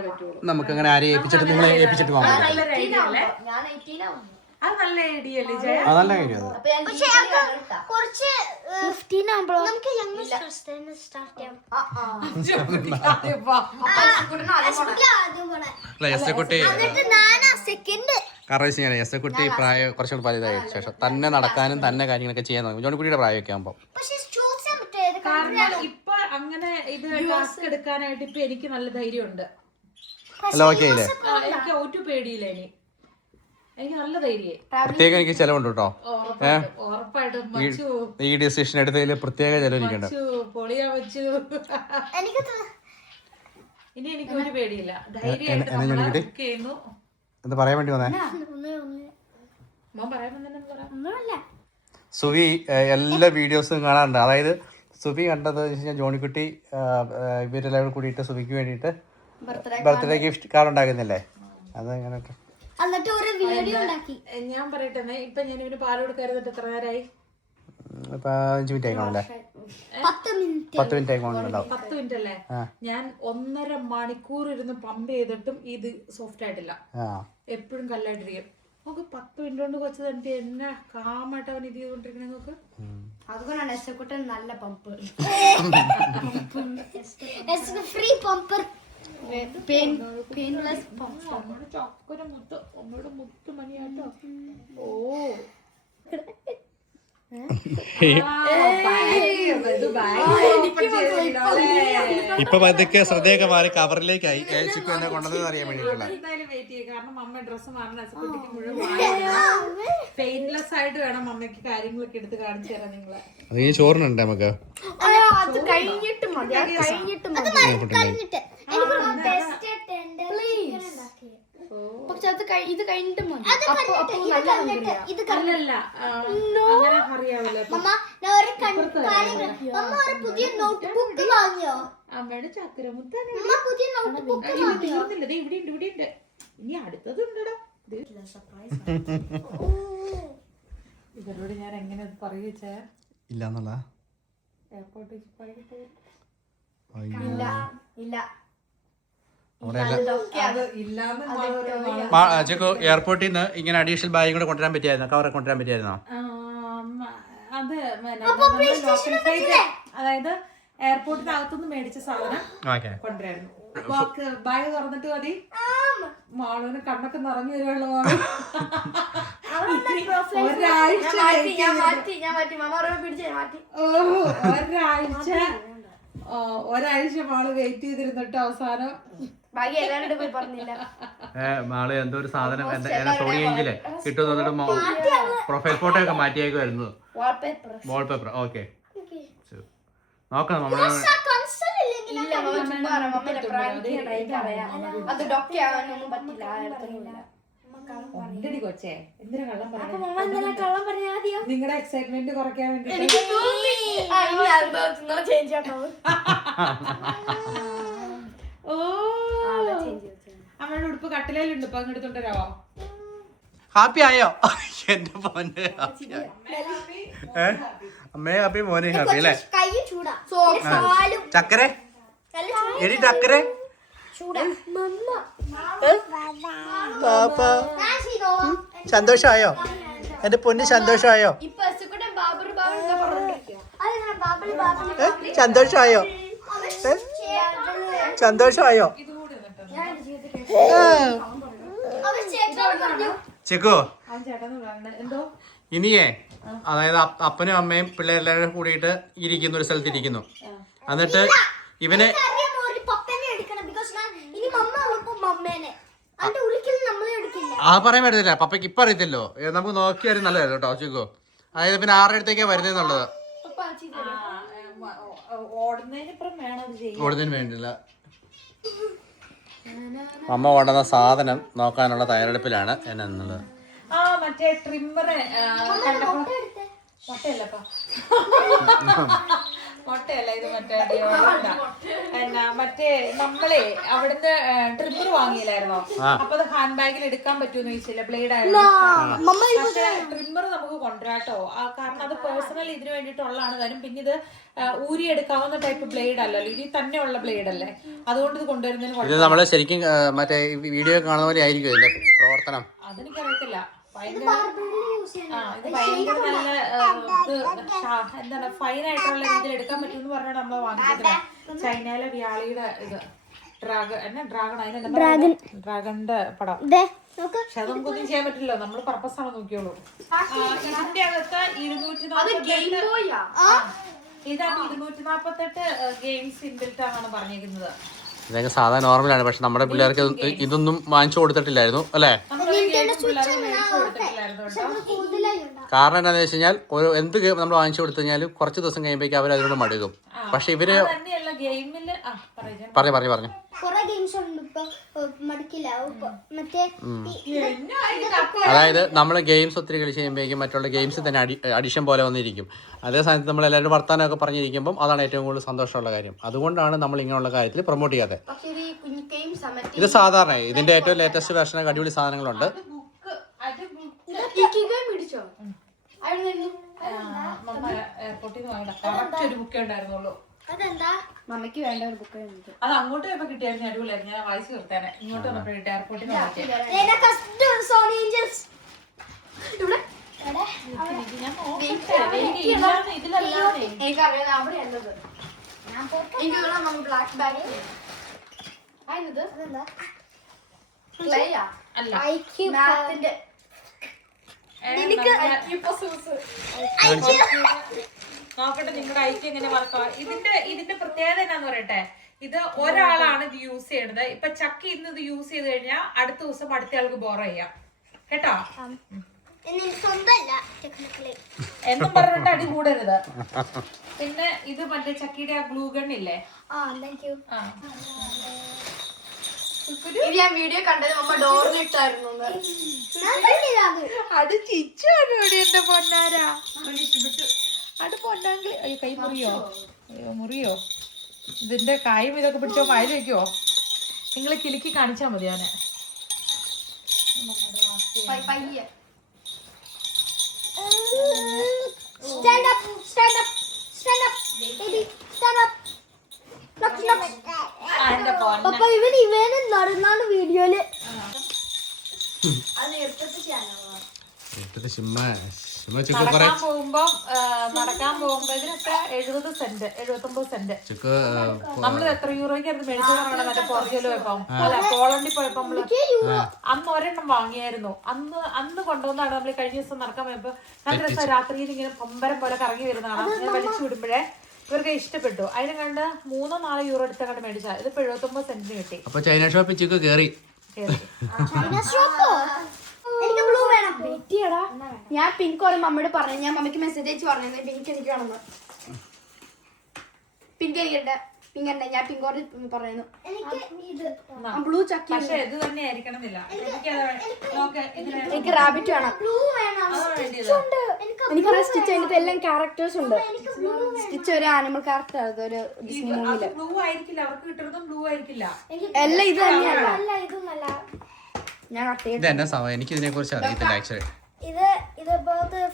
പറ്റുള്ളൂ. നമുക്ക് അങ്ങനെ ആരെയും ഏൽപ്പിച്ചിട്ട് നിങ്ങളെ ഏൽപ്പിച്ചിട്ട് പോകാൻ പറ്റും. ഞാൻ 18 ആവും. അത് നല്ല ഐഡിയ അല്ലേ ജയ? അതല്ല കാര്യം അത്. കുറച്ച് 15 ആകുമ്പോഴോ നമുക്ക് സ്റ്റാർട്ട് ചെയ്യാം. എസ്കുട്ടി കാരണം വെച്ച് കഴിഞ്ഞാൽ എസ്കുട്ടി പ്രായം കുറച്ചുകൂടി വലുതായ ശേഷം തന്നെ നടക്കാനും തന്നെ കാര്യങ്ങളൊക്കെ ചെയ്യാൻ തുടങ്ങി. ജോണിക്കുട്ടിയുടെ പ്രായമൊക്കെ ആകുമ്പോൾ കാരണം ഇപ്പൊ അങ്ങനെ ഇത് ടാസ്ക് എടുക്കാനായിട്ട് ഇപ്പൊ എനിക്ക് നല്ല ധൈര്യമുണ്ട്. അല്ല ഓക്കെ ഇല്ലേ? എനിക്ക് ഒട്ടും പേടിയില്ല. എനിക്ക് നല്ല ധൈര്യം. പ്രത്യേകം എനിക്ക് ചെലവുണ്ട് കേട്ടോ. ഉറപ്പായിട്ടും ഈ ഡിസിഷൻ എടുത്തതിൽ പ്രത്യേക ചെലവിരിക്കണ്ട. പൊളിയാ വെച്ചു. ഇനി എനിക്ക് ഒരു പേടിയില്ല. ധൈര്യമായിട്ട് ചെയ്യുന്നു. എന്താ പറയാൻ വേണ്ടി വന്നേ? പറയാൻ വന്നെ സുവി എല്ലാ വീഡിയോസും കാണാറുണ്ട്. അതായത് സുവി കണ്ടത് വെച്ച് കഴിഞ്ഞാൽ ജോണിക്കുട്ടി ഇവരെല്ലാവരും കൂടിയിട്ട് സുവിക്ക് വേണ്ടിയിട്ട് ബർത്ത്ഡേ ഗിഫ്റ്റ് കാർഡ് ഉണ്ടാക്കുന്നില്ലേ? അത് അങ്ങനെ ഞാൻ പറയട്ടെ. ഇപ്പൊ ഞാൻ ഇവന് പാല് കൊടുക്കാറുണ്ട്. എത്ര നേരമായി? 5 മിനിറ്റ് ആയിക്കോണല്ലേ? 10 മിനിറ്റ് ആയിക്കോണല്ലോ. 10 മിനിറ്റ് അല്ലേ? ഞാൻ 1.5 മണിക്കൂർ ഇരുന്ന് പമ്പ് ചെയ്തിട്ടും ഇത് സോഫ്റ്റ് ആയിട്ടില്ല. എപ്പോഴും കല്ലായിട്ടിരിക്കും. നമുക്ക് 10 മിനിറ്റ് കൊണ്ട് കൊച്ചു തന്നിട്ട് എന്നെ കാമായിട്ട് അവൻ ഇത് ചെയ്തോണ്ടിരിക്കണേ നോക്ക്. അതുകൊണ്ടാണ് എസ്കുട്ടൻ നല്ല പമ്പ്. ഫ്രീ പമ്പർ അമ്മയുടെ മുത്ത് മണിയാട്ടോ. ഓ ഇപ്പൊ പതുക്കെ ശ്രദ്ധയൊക്കെ മാറി കവറിലേക്കായി. ചിക്കു എന്നെ കൊണ്ടുവന്ന് അറിയാൻ വേണ്ടിട്ടുള്ള വെയിറ്റ് ചെയ്യും. കാരണം അമ്മ ഡ്രസ്സ് മാറണം. പെയിൻലെസ് ആയിട്ട് വേണം അമ്മയ്ക്ക് കാര്യങ്ങളൊക്കെ എടുത്ത് കാണിച്ചു തരാം നിങ്ങളെ. അത് ഈ ചോറിനുണ്ട് നമുക്ക്. അത് കഴിഞ്ഞിട്ട് മതി. പക്ഷെ ഇത് കഴിഞ്ഞിട്ട് മതി. അല്ലല്ല അങ്ങനെ അറിയാവില്ല. അമ്മയുടെ ചക്കരമുത്താണ്. തീർന്നില്ല. ഇവിടെ ഉണ്ട് ഇവിടെ ഉണ്ട്. ഇനി അടുത്തതുണ്ടോ? ഇവരോട് ഞാൻ എങ്ങനെ പറയുവേ ഇല്ല എയർപോർട്ടിൽ ചെക്കു എയർപോർട്ടിൽ നിന്ന് ഇങ്ങനെ അഡീഷണൽ ബാഗ് കൂടെ കൊണ്ടുവരാൻ പറ്റിയായിരുന്നോ? കവറെ കൊണ്ടുവരാൻ പറ്റിയായിരുന്നോ? അത് അതായത് എയർപോർട്ടിനകത്തുനിന്ന് മേടിച്ച സാധനം കൊണ്ടുവരായിരുന്നു. ബാഗ് തുറന്നിട്ട് മതി. മാളുവിന് കണ്ണൊക്കെ നിറഞ്ഞു വരുവുള്ള ഒരാഴ്ച മാള് വെയിറ്റ് ചെയ്തിരുന്നിട്ട് അവസാനം മാള് എന്തോ ഒരു സാധനം എന്നെ സോണിയെങ്കിലേ കിട്ടും. പ്രൊഫൈൽ ഫോട്ടോ ഒക്കെ മാറ്റിയേക്കുമായിരുന്നു. വാൾപേപ്പർ. ഓക്കെ നോക്കാം. കൊച്ചേ എന്തിനാ കള്ളം പറയാ? നിങ്ങളുടെ എക്സൈറ്റ്മെന്റ് കുറയ്ക്കാൻ വേണ്ടി ഓ അമ്മയുടെ ഉടുപ്പ് കട്ടിലുണ്ട് ഇപ്പൊ അങ്ങ് എടുത്തോണ്ടരാവോ? ഹാപ്പി ആയോ? എന്റെ മോനെ അമ്മേ ഹാപ്പി മോനെ ഹാപ്പി അല്ലേ? കൈ ചൂടാ, കാലും ചക്കരെ നല്ല ചൂടാ. എടി ചക്കരെ ചൂടാ. പാപ്പ ഞാൻ ചെയ്തോ? സന്തോഷമായോ? എന്റെ പൊന്ന് സന്തോഷമായോ? ഇപ്പൊ എസ്സുക്കുട്ടൻ ബാബർ ബാബർ എന്ന് പറഞ്ഞോണ്ടിരിക്കുക. അതെങ്ങനെ ബാബിളി ബാബിളി സന്തോഷമായോ? സന്തോഷമായോ? അവർ ചേട്ടനോട് പറഞ്ഞു. ചിക്കു ചേട്ടൻ എന്തോ ഇനിയേ അതായത് അപ്പനും അമ്മയും പിള്ളേരെല്ലാവരും കൂടിയിട്ട് ഇരിക്കുന്നു, ഒരു സ്ഥലത്ത് ഇരിക്കുന്നു. എന്നിട്ട് ഇവന് അറിയാമോ, ഒരു പപ്പേനെ എടുക്കണം. ബിക്കോസ് ഞാൻ ഇനി മമ്മ ഉള്ളപ്പോ മമ്മേനെ അതിന്റെ ഒരിക്കലും നമ്മളെ എടുക്കില്ല. ആ പറയാൻ പറ്റത്തില്ല, പപ്പയ്ക്ക് ഇപ്പൊ അറിയത്തില്ലോ. നമുക്ക് നോക്കിയാലും നല്ലതായിരുന്നു കേട്ടോ ചിക്കു. അതായത് പിന്നെ ആരുടെ അടുത്തേക്കാ വരുന്നതെന്നുള്ളത് ഓടുന്നതിനിപ്പുറം വേണം അത് ചെയ്യാൻ. ഓടുന്നതിന് വേണ്ടില്ല. അമ്മ കൊണ്ടുവന്ന സാധനം നോക്കാനുള്ള തയ്യാറെടുപ്പിലാണ് എന്നുള്ളത്. ആ മറ്റേ ട്രിമ്മറ് മുട്ടയല്ലപ്പാ, മുട്ടയല്ല ഇത് മറ്റേ എന്നാ മറ്റേ നമ്മളെ അവിടുന്ന് ട്രിമ്മർ വാങ്ങിയില്ലായിരുന്നോ? അപ്പൊ അത് ഹാൻഡ് ബാഗിൽ എടുക്കാൻ പറ്റുമെന്ന് ചോദിച്ചില്ല, ബ്ലേഡ് ആയിരുന്നു. പക്ഷെ ട്രിമ്മർ നമുക്ക് കൊണ്ടുവരാട്ടോ, കാരണം അത് പേഴ്സണൽ ഇതിന് വേണ്ടിയിട്ടുള്ളതാണ് കാര്യം. പിന്നെ ഇത് ഊരി എടുക്കാവുന്ന ടൈപ്പ് ബ്ലേഡ് അല്ലല്ലോ, ഇതിൽ തന്നെ ഉള്ള ബ്ലേഡ് അല്ലേ, അതുകൊണ്ട് ഇത് കൊണ്ടുവരുന്നതിന് ഇത് നമ്മള് ശരിക്കും മറ്റേ വീഡിയോ കാണുന്ന പോലെ ആയിരിക്കും ഇതിന്റെ പ്രവർത്തനം. അതെനിക്കറിയത്തില്ല. ഭയങ്കര ഇത് ഭയങ്കര നല്ല എന്താണ് ഫൈൻ ആയിട്ടുള്ള രീതിയിൽ എടുക്കാൻ പറ്റുമെന്ന് പറഞ്ഞാൽ നമ്മൾ വാങ്ങിച്ചത് ചൈനയിലെ വ്യാളിയുടെ ഇത് ഡ്രാഗണിന്റെ പടം. പക്ഷെ അത് നമുക്കൊന്നും ചെയ്യാൻ പറ്റില്ലല്ലോ, നമ്മള് പർപ്പസ് ആണ് നോക്കിയോളൂ. ഇതിന്റെ അകത്ത് 248 ഗെയിംസ് ഇൻബിൽറ്റ് ആണെന്നാണ് പറഞ്ഞിരിക്കുന്നത്. ഇതൊക്കെ സാധാരണ നോർമലാണ്, പക്ഷെ നമ്മുടെ പിള്ളേർക്ക് ഇതൊന്നും വാങ്ങിച്ചു കൊടുത്തിട്ടില്ലായിരുന്നു അല്ലേ? കാരണം എന്താണെന്ന് വെച്ച് കഴിഞ്ഞാൽ എന്ത് ഗെയിം നമ്മൾ വാങ്ങിച്ചു കൊടുത്തു കഴിഞ്ഞാൽ കുറച്ച് ദിവസം കഴിയുമ്പോഴേക്കും അവർ അതിനോട് മടുക്കും. പക്ഷെ ഇവര് പറഞ്ഞു കുറെ ഗെയിംസ് ഉണ്ട് ഇപ്പൊ മടുക്കില്ല. മറ്റേ അതായത് നമ്മൾ ഗെയിംസ് ഒത്തിരി കളിച്ച് കഴിയുമ്പോഴേക്കും മറ്റുള്ള ഗെയിംസ് തന്നെ അഡിഷൻ പോലെ വന്നിരിക്കും. അതേ സമയത്ത് നമ്മൾ എല്ലാവരും വർത്താനമൊക്കെ പറഞ്ഞിരിക്കുമ്പോൾ അതാണ് ഏറ്റവും കൂടുതൽ സന്തോഷമുള്ള കാര്യം. അതുകൊണ്ടാണ് നമ്മൾ ഇങ്ങനെയുള്ള കാര്യത്തിൽ പ്രൊമോട്ട് ചെയ്യാതെ. ഇത് സാധാരണ ഇതിന്റെ ഏറ്റവും ലേറ്റസ്റ്റ് വെർഷനൊക്കെ അടിപൊളി സാധനങ്ങളുണ്ട്. ഒരു ബുക്കേ ഉണ്ടായിരുന്നുള്ളൂ. മമ്മയ്ക്ക് വേണ്ട ഒരു ബുക്ക്. അത് അങ്ങോട്ട് പോയപ്പോ കിട്ടിയായിരുന്നു, അടിപൊളിയായിരുന്നു. ഞാൻ വായിച്ചു തീർത്തേനെ. ഇങ്ങോട്ട് വന്നപ്പോ എയർപോർട്ടിൽ എനിക്കറിയാം അവിടെ ഉള്ളത്. എനിക്ക് ബ്ലാക്ക് ബാഗ് അല്ല മാത്തിന്റെ നോക്കട്ടെ നിങ്ങളുടെ ഐക്യം എങ്ങനെ വർക്കാ. ഇതിന്റെ പ്രത്യേകത എന്നാന്ന് പറയട്ടെ, ഇത് ഒരാളാണ് ഇത് യൂസ് ചെയ്യണത്. ഇപ്പൊ ചക്കി ഇന്ന് ഇത് യൂസ് ചെയ്ത് കഴിഞ്ഞാൽ അടുത്ത ദിവസം അടുത്ത ആൾക്ക് ബോർ ചെയ്യാം കേട്ടോ. എന്നും പറഞ്ഞിട്ട് അടി കൂടരുത്. പിന്നെ ഇത് മറ്റേ ചക്കിയുടെ ആ ഗ്ലൂ ഗൺ ഇല്ലേ, ഇത് ഞാൻ വീഡിയോ കണ്ടത് അമ്മ ഡോറിലിട്ടായിരുന്നു. അത് ചിച്ചാണ് എന്റെ പൊന്നാരാ. അത് പൊന്നാങ്കിൽ അയ്യോ കൈ മുറിയോ, മുറിയോ. ഇതിന്റെ കായും ഇതൊക്കെ പിടിച്ചോ വായിൽ വെക്കുവോ? നിങ്ങൾ കിലുക്കി കാണിച്ചാ മതി. ഞാന് ഇവന് നടന്നാണ് വീഡിയോയില് നടക്കാൻ പോകുമ്പോ ഇതിനൊക്കെ 70 സെന്റ് 79 സെന്റ്. നമ്മള് എത്ര യൂറോയ്ക്കായിരുന്നു മേടിച്ചത്? മറ്റേ പോർച്ചുഗൽ പോയപ്പോ അല്ല പോളണ്ടിൽ പോയപ്പോ നമ്മള് അന്ന് ഒരെണ്ണം വാങ്ങിയായിരുന്നു. അന്ന് കൊണ്ടുവന്നാണ് നമ്മൾ കഴിഞ്ഞ ദിവസം നടക്കാൻ പോയപ്പോ നല്ല രസം. രാത്രിയിൽ ഇങ്ങനെ പമ്പരം പോലെ കറങ്ങി വരുന്നതാണ്. അങ്ങനെ വലിച്ചു വിടുമ്പോഴേ ഇവർക്ക് ഇഷ്ടപ്പെട്ടു. അതിനെ കണ്ട് 3-4 യൂറോ എടുത്ത കണ്ട് മേടിച്ചാൽ ഇതിപ്പോ 79 സെന്റിന് കിട്ടി. അപ്പൊ ചൈന ഷോപ്പിൽ ചിക്കു കേറി. ഞാൻ പിങ്ക് ഒരു മമ്മിയോട് പറഞ്ഞു, ഞാൻ മമ്മിക്ക് മെസ്സേജ് അയച്ച് പറഞ്ഞത് പിങ്ക് എനിക്ക് വേണമെന്ന്. പിങ്ക് എനിക്കുണ്ട്, പിങ്ക് ഉണ്ട്. ഞാൻ പിങ്ക് പറയുന്നു ബ്ലൂ ചക്കി. പക്ഷെ ഇത് തന്നെ ആയിരിക്കണമെന്നില്ല. എനിക്ക് റാബിറ്റ് വേണം. എനിക്കറിയാം സ്റ്റിച്ച് അതിന്റെ എല്ലാം ക്യാരക്ടേഴ്സ് ഉണ്ട്. സ്റ്റിച്ച് ഒരു ആനിമൽ ക്യാരക്ടർ ആണ് ഒരു ഡിസ്നി മൂവിയില്. ബ്ലൂ ആയിരിക്കില്ല, അവർക്ക് കിട്ടുന്നതും ബ്ലൂ ആയിരിക്കില്ല. എല്ലാം ഇത് തന്നെയല്ല. അല്ല ഇതൊന്നല്ല. ഞാൻ കട്ട് ചെയ്ത് ഇത് എന്നാ സമയം എനിക്ക് ഇതിനെ കുറിച്ച് അറിയത്തില്ല ആക്ച്വലി. ഇത്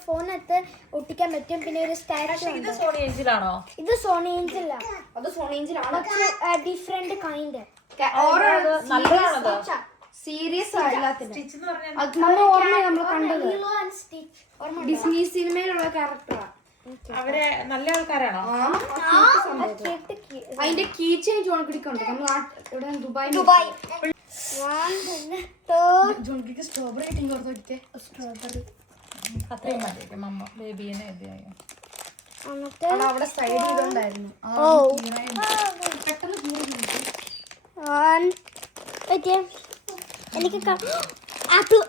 ഫോണിനകത്ത് ഒട്ടിക്കാൻ പറ്റും. പിന്നെ ഒരു സ്റ്റാച്ചു. ഇത് സോണി ഏഞ്ചിലാണോ? ഇത് സോണി ഏഞ്ചൽ. അത് സോണി ഏഞ്ചലാണ്. Different kind. ഓരോ നല്ലതാണത്. സീരിയസ് അല്ലാത്തില്ല. സ്റ്റിച്ച് എന്ന് പറഞ്ഞാൽ അത് നമ്മൾ ഓർമ്മ നമ്മൾ കണ്ടത് Lilo and Stitch. ഡിസ്നി സിനിമയിലുള്ള ക്യാരക്ടറാണ്. അവരെ നല്ല ആൾക്കാരാണോ? അതിന്റെ കീ ചെയിൻ ജോൺകുടിക്കുണ്ട്. നമ്മൾ ഇവിടെ ദുബായ് ജോൺകുടിക്ക് സ്ട്രോബെറി കിട്ടി കൊടുത്തിട്ട് സ്ട്രോബെറി അത്രയും മതി മമ്മ ബേബീനെ അവിടെ സൈഡ് ചെയ്തോണ്ടായിരുന്നു. പെട്ടെന്ന് എനിക്ക് ആപ്പിൾ.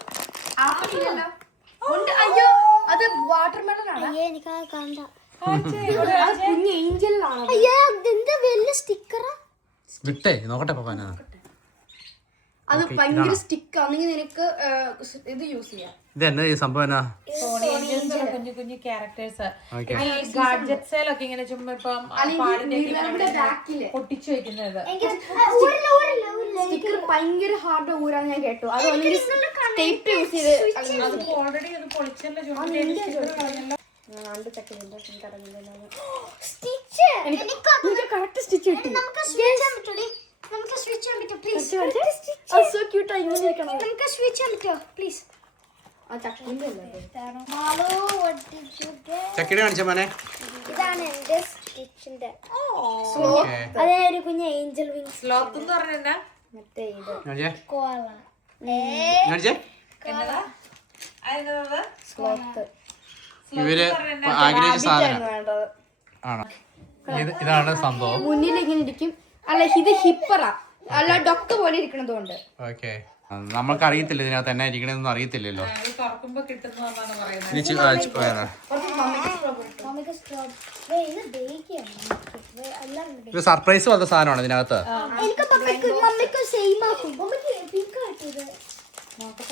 അയ്യോ അത് വാട്ടർ മെലൺ ആണ്. അയ്യേ എനിക്ക് കാണണ്ട. കുഞ്ഞ് ഏഞ്ചലിലാണ്. അയ്യോ എന്താ വലിയ സ്റ്റിക്കറാ. വിട്ടേ നോക്കട്ടെ പപ്പാനാ. അത് ഭയങ്കര സ്റ്റിക്ക് ആണെങ്കിൽ നിനക്ക് ഇത് യൂസ് ചെയ്യാം. ഇത് എന്നാ ഈ സംഭവം എന്നാ? കുഞ്ഞു കുഞ്ഞു ക്യാരക്ടേഴ്സ് ഈ ഗാഡ്ജറ്റ്സിലൊക്കെ ഇങ്ങനെ ചുമ്മാ ഇപ്പം പൊട്ടിച്ചു വെക്കുന്നത്. സ്റ്റിക്കർ ഭയങ്കര ഹാർഡ് ഊരാൻ ഞാൻ കേട്ടു. അത് ടേപ്പ് യൂസ് ചെയ്ത് അതിപ്പോ ഓൾറെഡി അത് പൊളിച്ചല്ലോ. കറക്റ്റ് സ്റ്റിച്ച് കിട്ടി. സോ ക്യൂട്ട് ആയി ഇങ്ങനെ ഇരിക്കണം. നമുക്ക് സ്വിച്ച് ചെയ്യാൻ പറ്റുമോ പ്ലീസ്? ആ ചക്കിന്റെ അല്ലേ ചക്കിടെ കാണിച്ച മോനെ. ഇതാണ് എന്റെ സ്റ്റിച്ചിന്റെ. അതെ ഒരു കുഞ്ഞ ഏഞ്ചൽ വിങ്സ്. സ്ലോത്ത് എന്ന് പറഞ്ഞാ മറ്റേ ഇത് കോല. സ്ലോത്ത് ഇവര് ആഗ്രഹിച്ച സാധനം വേണ്ടത്. ആണോ? ഇതാണ് സംഭവം. മുന്നിൽ ഇങ്ങനെ ഇരിക്കും. അല്ല ഇത് ഹിപ്പറാ. അല്ല ഡൊക്ക പോലെ ഇരിക്കണതുകൊണ്ട്. ഓക്കെ നമ്മൾക്ക് അറിയത്തില്ല ഇതിനകത്ത് എന്നാ ഇരിക്കണെന്നൊന്നും അറിയത്തില്ലല്ലോ. തുറക്കുമ്പോ കിട്ടുന്നതാണ് പറയുന്നത്. ഇത് സർപ്രൈസ് വന്ന സാധനമാണ് ഇതിനകത്ത്. എനിക്ക് മമ്മിക്ക് സെയിം ആക്കും. മമ്മിക്ക് പിങ്ക് ആക്കിയത് നമുക്ക്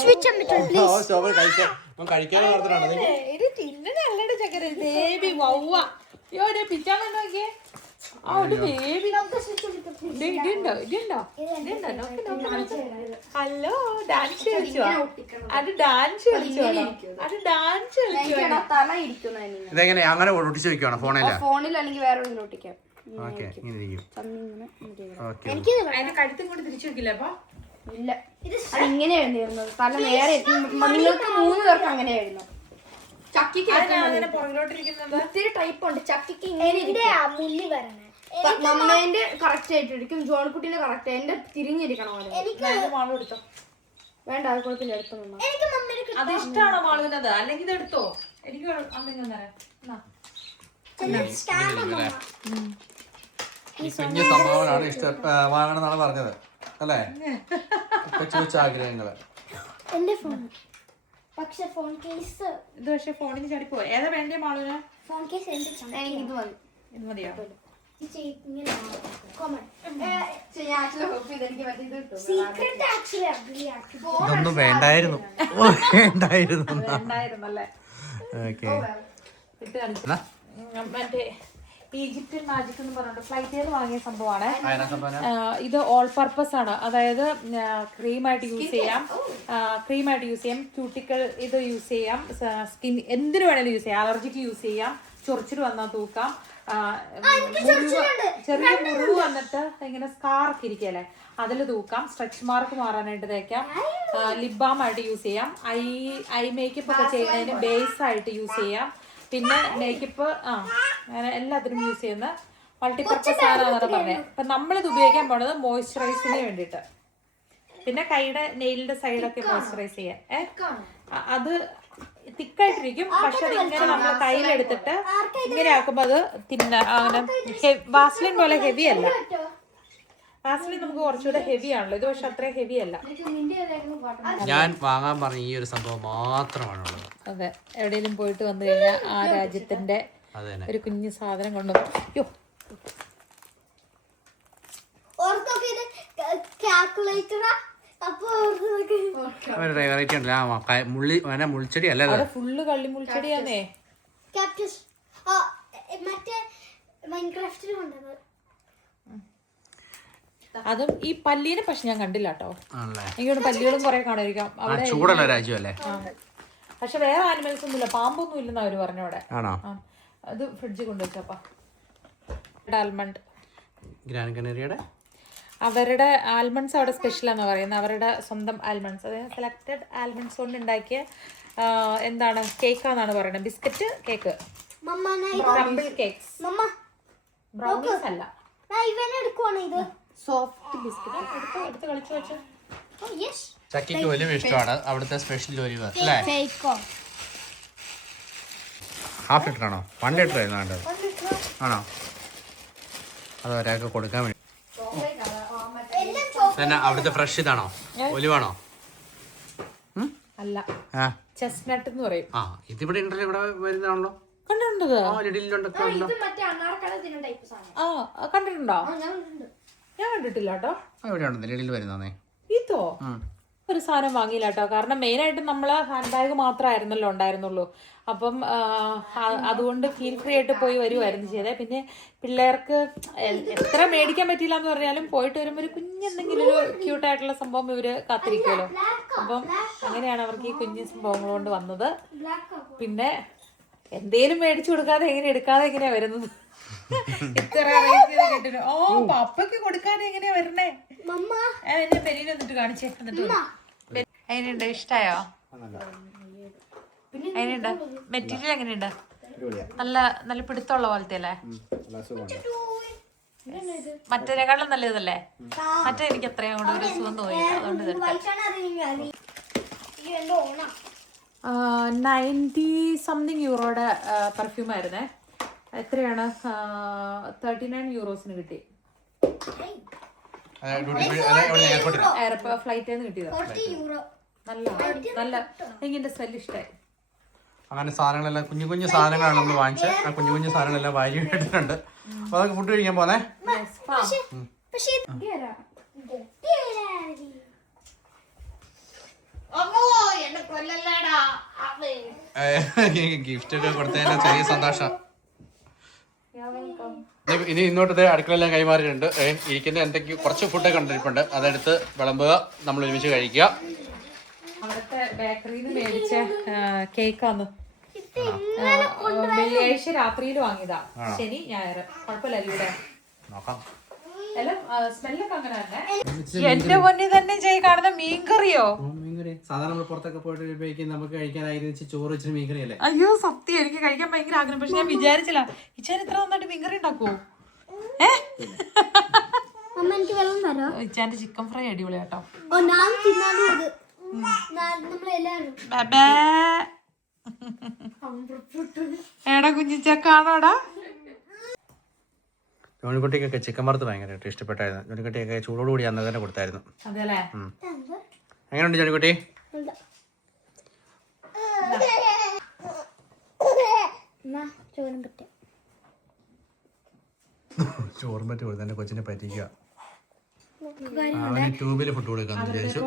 സ്വിച്ച് ചെയ്യാൻ പറ്റുമോ? കഴിക്കാൻ ഇത് തിന്നെ നല്ലൊരു ചക്കര ബേബി വവ്വ. അയ്യോ പിച്ചാൻ നോക്കിയേ. ആ ഒരു ബേബി ഇതുണ്ടോ ഇതുണ്ടോ ഹലോ ഡാൻസ് കളിച്ചോ? അത് ഡാൻസ് കളിച്ചോ? അത് ഡാൻസ് കളിച്ചോ? തല ഇരിക്കുന്നതിന് ഇതെങ്ങനെ അങ്ങനെ ഒട്ടിച്ച് വെക്കുവാണോ ഫോണില്? ഫോണിൽ അല്ലെങ്കിൽ വേറെ ഒന്നും ഒട്ടിക്കാം. ഓക്കെ ഇങ്ങനെ ഇരിക്കും. ഓക്കെ അതിന്റെ കഴുത്തും കൊണ്ട് തിരിച്ചു വെക്കില്ല അപ്പൊ? ഇല്ല അത് ഇങ്ങനെയായിരുന്നു ഇരുന്നത്. തല നേരെ നിങ്ങൾക്ക് 3 പേർക്ക് അങ്ങനെയായിരുന്നു. ചക്കിക്ക് അങ്ങനെ പുറകിലോട്ടിരിക്കുന്നത് ഒത്തിരി ടൈപ്പ് ഉണ്ട്. ചക്കിക്ക് ഇങ്ങനെ മുല്ലി വരണേ. മമ്മേന്റെ കറക്റ്റ് ആയിട്ടിരിക്കും. ജോൺകുട്ടിന്റെ കറക്റ്റ്. എന്റെ തിരിഞ്ഞിരിക്കണം. മാളും എടുത്തോ. വേണ്ട അത് കുഴപ്പമില്ല. എടുത്തു അത് ഇഷ്ടമാണോ മാളുവിനത്? അല്ലെങ്കിൽ ഇത് എടുത്തോ. എനിക്ക് ഈ കുഞ്ഞു സംഭവങ്ങളാണ് വാങ്ങണമെന്നാണ് പറഞ്ഞത് അല്ലേ? ചോദിച്ച ആഗ്രഹങ്ങള്. എന്റെ ഫോൺ പക്ഷെ ഫോൺ കേസ് ഇത് പക്ഷെ ഫോണിന് ചടിപ്പോ. ഏതാ വേണ്ടേ മാളുവിന്? ഫോൺ കേസ് എന്റെ ഇത് മതി. ഇത് മതിയോ? ഇതൊന്നും വേണ്ടായിരുന്നു. വേണ്ടായിരുന്നല്ലേ? ഓക്കെ ഇട്ട് കാണിച്ചു. മറ്റേ ഈജിപ്ഷ്യൻ മാജിക് എന്ന് പറഞ്ഞിട്ട് ഫ്ലൈറ്റ് വാങ്ങിയ സംഭവമാണ് ഇത്. ഓൾ പർപ്പസ് ആണ്. അതായത് ക്രീമായിട്ട് യൂസ് ചെയ്യാം. ക്യൂട്ടിക്കൽ ഇത് യൂസ് ചെയ്യാം. സ്കിൻ എന്തിനു വേണേലും യൂസ് ചെയ്യാം. അലർജിക്ക് യൂസ് ചെയ്യാം. ചൊറിച്ചിൽ വന്നാൽ തൂക്കാം. ചെറിയ മുറിവ് വന്നിട്ട് ഇങ്ങനെ സ്കാർക്ക് ഇരിക്കല്ലേ അതിൽ തൂക്കാം. സ്ട്രെച്ച് മാർക്ക് മാറാനായിട്ട് തേക്കാം. ലിപ് ബാം ആയിട്ട് യൂസ് ചെയ്യാം. ഐ മേക്കപ്പ് ഒക്കെ ചെയ്യുന്നതിന് ബേസ് ആയിട്ട് യൂസ് ചെയ്യാം. പിന്നെ മേക്കപ്പ് അങ്ങനെ എല്ലാത്തിനും യൂസ് ചെയ്യുന്ന മൾട്ടിപർപ്പസ് സാധനമാണ് പറഞ്ഞത്. അപ്പൊ നമ്മളിത് ഉപയോഗിക്കാൻ പോണത് മോയ്സ്ചറൈസിന് വേണ്ടിയിട്ട്. പിന്നെ കൈയുടെ നെയിലിന്റെ സൈഡൊക്കെ മോയ്സ്ചറൈസ് ചെയ്യാൻ. അത് തിക്കായിട്ടിരിക്കും. പക്ഷെ അത് ഇങ്ങനെ നമ്മൾ കയ്യിലെടുത്തിട്ട് ഇങ്ങനെ ആക്കുമ്പോ അത് അങ്ങനെ വാസ്ലിൻ പോലെ ഹെവി അല്ല. വാസ്ലിൻ നമുക്ക് കുറച്ചുകൂടെ ഹെവി ആണല്ലോ. ഇത് പക്ഷെ അത്രയും ഹെവി അല്ല. ഞാൻ വാങ്ങാൻ പറഞ്ഞ ഈ ഒരു സംഭവം മാത്രമാണുള്ളത്. അതെ എവിടെയെങ്കിലും പോയിട്ട് വന്നു കഴിഞ്ഞാൽ ആ രാജ്യത്തിന്റെ ഒരു കുഞ്ഞു സാധനം കൊണ്ടുവന്നു. അയ്യോ കാൽക്കുലേറ്ററാ അപ്പൊ വെറൈറ്റി ഉണ്ടല്ലോ മുൾച്ചെടി അല്ലേ അവിടെ ഫുള്ള് കള്ളിമുൾച്ചെടിയാന്നേ. ക്യാപ്റ്റസ് മറ്റേ മൈൻക്രാഫ്റ്റിൽ കൊണ്ടുവന്നത്. അതും ഈ പല്ലീനെ പക്ഷെ ഞാൻ കണ്ടില്ല കേട്ടോ. ആണല്ലേ, എനിക്കോട് പല്ലികളും കുറെ കാണുമായിരിക്കാം അവിടെ. ചൂടുള്ള രാജ്യമല്ലേ. പക്ഷെ വേറെ ആനിമൽസ് ഒന്നുമില്ല, പാമ്പൊന്നും ഇല്ലെന്ന് അവര് പറഞ്ഞു അവിടെ. ആണോ? അത് ഫ്രിഡ്ജിൽ കൊണ്ടുവച്ചപ്പാ. ആൽമണ്ട് ഗ്രാൻഡ് കനേറിയയുടെ അവരുടെ ആൽമണ്ട്സ് അവിടെ സ്പെഷ്യൽ എന്ന് പറയുന്നത്. അവരുടെ സ്വന്തം ആൽമണ്ട്സ്, അതായത് സെലക്റ്റഡ് ആൽമണ്ട്സ് കൊണ്ട് ഉണ്ടാക്കിയ എന്താണ് കേക്കാന്നാണ് പറയുന്നത്. Biscuit cake, crumble cakes, brownies അല്ല. എടുക്കുവാണ് ഇത് സോഫ്റ്റ് ബിസ്ക്കറ്റ്. എടുത്ത് കളിച്ചു വെച്ചു. ചക്കിക്ക് വലിയ ഇഷ്ടമാണ് അവിടുത്തെ സ്പെഷ്യൽ ഒലിവ് അല്ലേ? ഹാഫ് ലിറ്റർ ആണോ? 1 ലിറ്റർ ആയിരുന്നു വേണ്ടത് ആണോ? അത് ഒരാൾക്ക് കൊടുക്കാൻ വേണ്ടി തന്നെ. അവിടുത്തെ ഫ്രഷ് ഇതാണോ, ഒലിവാണോ? അല്ല, ചെസ്റ്റ്നട്ട് എന്ന് പറയും. ആ, ഇതിവിടെ ഉണ്ടല്ലോ, ഇവിടെ വരുന്നതാണല്ലോ. കണ്ടിട്ടുണ്ടോ? കണ്ടിട്ടുണ്ടോ? ഞാൻ കണ്ടിട്ടില്ല കേട്ടോ. എവിടെയാണോ ലിഡിൽ വരുന്നേ? ഇതോ ഒരു സാധനം വാങ്ങിയില്ല കേട്ടോ. കാരണം മെയിനായിട്ട് നമ്മള് ഹാൻഡ് ബാഗ് മാത്രമായിരുന്നല്ലോ ഉണ്ടായിരുന്നുള്ളൂ. അപ്പം അതുകൊണ്ട് ഫീൽ ഫ്രീ ആയിട്ട് പോയി വരുമായിരുന്നു ചെയ്തേ. പിന്നെ പിള്ളേർക്ക് എത്ര മേടിക്കാൻ പറ്റില്ല എന്ന് പറഞ്ഞാലും പോയിട്ട് വരുമ്പോൾ ഒരു കുഞ്ഞെന്തെങ്കിലും ഒരു ക്യൂട്ടായിട്ടുള്ള സംഭവം ഇവര് കാത്തിരിക്കുമല്ലോ. അപ്പം അങ്ങനെയാണ് അവർക്ക് ഈ കുഞ്ഞു സംഭവങ്ങൾ കൊണ്ട് വന്നത്. പിന്നെ എന്തേലും മേടിച്ചു കൊടുക്കാതെ എടുക്കാതെ എങ്ങനെയാ വരുന്നത്? ഇത്ര കേട്ടിട്ട് ഓ പപ്പയ്ക്ക് കൊടുക്കാതെ എങ്ങനെയാ വരണേ? എന്നെ പെരീനെ എന്നിട്ട് കാണിച്ചേ. എന്നിട്ട് എങ്ങനെയുണ്ട്? ഇഷ്ടായോ? എങ്ങനെയുണ്ട്? മെറ്റീരിയൽ എങ്ങനെയുണ്ട്? നല്ല നല്ല പിടുത്തമുള്ള പോലത്തെ അല്ലേ? മറ്റേതിനെക്കാളും നല്ലതല്ലേ? മറ്റേ എനിക്ക് അത്രയും കൊണ്ട് ഒരു സുഖം തോന്നി, അതുകൊണ്ട് 90-something യൂറോയുടെ പെർഫ്യൂം ആയിരുന്നേ. എത്രയാണ്? 39 യൂറോസിന് കിട്ടി. ഫ്ലൈറ്റിൽ നിന്ന് കിട്ടിയതാ. നല്ല നല്ല എനിക്ക് സ്മെല്ല് ഇഷ്ടമായി. അങ്ങനെ സാധനങ്ങളെല്ലാം കുഞ്ഞു കുഞ്ഞു സാധനങ്ങളാണ് നമ്മൾ വാങ്ങിച്ചത്. ആ കുഞ്ഞു കുഞ്ഞു സാധനങ്ങളെല്ലാം വാരി ഇട്ടിട്ടുണ്ട്. അപ്പൊ അതൊക്കെ ഫുഡ് കഴിക്കാൻ പോന്നെ. ഗിഫ്റ്റ് ഒക്കെ കൊടുത്തതിന് ചെറിയ സന്തോഷം. ഇനി ഇന്നോട്ടത്തെ അടുക്കളെല്ലാം കൈമാറിയിട്ടുണ്ട്. ഇരിക്കുന്ന എന്തൊക്കെയോ കുറച്ച് ഫുഡൊക്കെ കണ്ടിരിപ്പുണ്ട്. അതെടുത്ത് വിളമ്പുക, നമ്മൾ ഒരുമിച്ച് കഴിക്കുക. അവിടുത്തെ ബേക്കറിയിൽ നിന്ന് മേടിച്ച കേക്കാന്ന്. വെള്ളിയാഴ്ച രാത്രിയിൽ വാങ്ങിയതാ. ശനി ഞായർ കുഴപ്പമില്ലല്ലോ ഇവിടെ. സ്മെല്ലൊക്കെ അങ്ങനെ തന്നെ. എന്റെ പൊന്നി തന്നെ ചെയ്ത് കാണുന്ന മീൻകറിയോ? സാധാരണ നമ്മൾ പുറത്തൊക്കെ പോയിട്ട് നമുക്ക് കഴിക്കാനായി ചോറ് വെച്ചിട്ട് മീൻകറി അല്ലേ? അയ്യോ സത്യം, എനിക്ക് കഴിക്കാൻ ഭയങ്കര ആഗ്രഹം. പക്ഷെ ഞാൻ വിചാരിച്ചില്ല ഇച്ചാൻ ഇത്ര നന്നായിട്ട് മീൻകറി ഉണ്ടാക്കുവോ. ഇച്ചാന്റെ ചിക്കൻ ഫ്രൈ അടിപൊളി കേട്ടോ. എടാ കുഞ്ഞിച്ചക്കാണോടാ? ജോണിക്കുട്ടിക്കൊക്കെ ചിക്കൻ വറുത്ത് ഭയങ്കരമായിട്ട് ഇഷ്ടപ്പെട്ടായിരുന്നു. ജോണിക്കുട്ടിയൊക്കെ ചൂടോടുകൂടി അന്ന് തന്നെ കൊടുത്തായിരുന്നു. അതെല്ലേ? എങ്ങനെയുണ്ട് ജോണിക്കുട്ടി? ചോറും പറ്റി കൊടുത്ത കൊച്ചിനെ പറ്റിക്കുക. ട്യൂബിൽ ഫുഡ് കൊടുക്കാന്ന് വിചാരിച്ചു.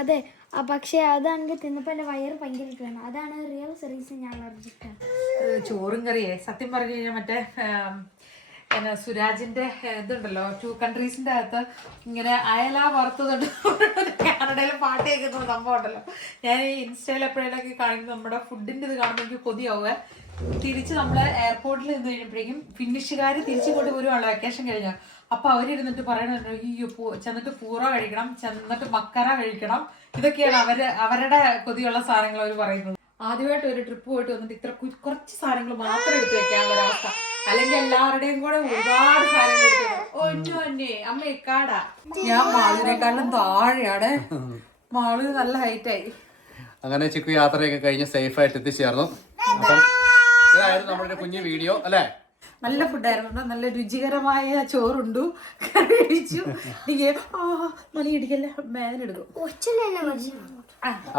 അതെ, പക്ഷെ അതാണെങ്കിൽ തിന്നപ്പോ എന്റെ വയറ് ഭയങ്കര വേണം. അതാണ് റിയൽ റീസൺ ഞാൻ അലർജിക്കാണ്. ചോറും കറിയേ സത്യം പറഞ്ഞു കഴിഞ്ഞാൽ മറ്റേ എന്നാ സുരാജിന്റെ ഇതുണ്ടല്ലോ 2 കൺട്രീസിന്റെ അകത്ത് ഇങ്ങനെ അയല വറുത്തതുണ്ട്. കാനഡയിലെ പാട്ട് കേൾക്കുന്ന സംഭവം ഉണ്ടല്ലോ. ഞാൻ ഈ ഇൻസ്റ്റയിൽ എപ്പോഴേലൊക്കെ കാണിക്കുന്നത് നമ്മുടെ ഫുഡിന്റെ ഇത് കാണുമ്പോൾ എനിക്ക് കൊതിയാവുക. തിരിച്ച് നമ്മള് എയർപോർട്ടിൽ നിന്ന് കഴിഞ്ഞപ്പോഴേക്കും ഫിനിഷുകാർ തിരിച്ചിങ്ങോട്ട് വരുവാണല്ലോ വെക്കേഷൻ കഴിഞ്ഞാൽ. അപ്പൊ അവരിരുന്നിട്ട് പറയണുണ്ടോ ഈ ചെന്നിട്ട് പൂറ കഴിക്കണം, ചെന്നിട്ട് മക്കര കഴിക്കണം. ഇതൊക്കെയാണ് അവരുടെ കൊതിയുള്ള സാധനങ്ങൾ അവർ പറയുന്നത്. ആദ്യമായിട്ട് ഒരു ട്രിപ്പ് പോയിട്ട് വന്നിട്ട് ഇത്ര കുറച്ച് സാധനങ്ങൾ മാത്രം എടുത്ത് വെക്കാനുള്ള ഒരവസ്ഥ. അല്ലെങ്കിൽ എല്ലാവരുടെയും കൂടെ ഒരുപാട് സാധനങ്ങൾ എടുത്തു. അമ്മ കാടാ. ഞാൻ മാളിനേക്കാളും താഴെയാണ്. മാള് നല്ല ഹൈറ്റായി. അങ്ങനെ ചിക്കു യാത്രയൊക്കെ കഴിഞ്ഞ് സേഫ് ആയിട്ട് എത്തിച്ചേർന്നു. അപ്പം ഇതായിരുന്നു നമ്മുടെ കുഞ്ഞു വീഡിയോ അല്ലേ? നല്ല ഫുഡായിരുന്നു. നല്ല രുചികരമായ ചോറുണ്ടു, കറി കഴിച്ചു. മണിയടിക്കല്ല മേനെടുക്കും.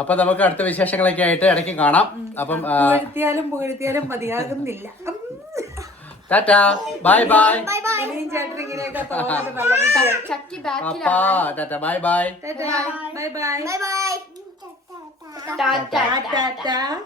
അപ്പൊ നമുക്ക് അടുത്ത വിശേഷങ്ങളൊക്കെ ആയിട്ട് ഇടയ്ക്ക് കാണാം. അപ്പം പുകഴ്ത്തിയാലും മതിയാകുന്നില്ല. Tata bye bye bye bye ഇനിയും ചേട്ടൻ ഇങ്ങനെയൊക്കെ തോന്നുന്നത് നല്ല കുട്ടിയാണ്. ചക്കി ബാക്കിൽ അപ്പാ tata bye bye bye bye bye bye tata Tata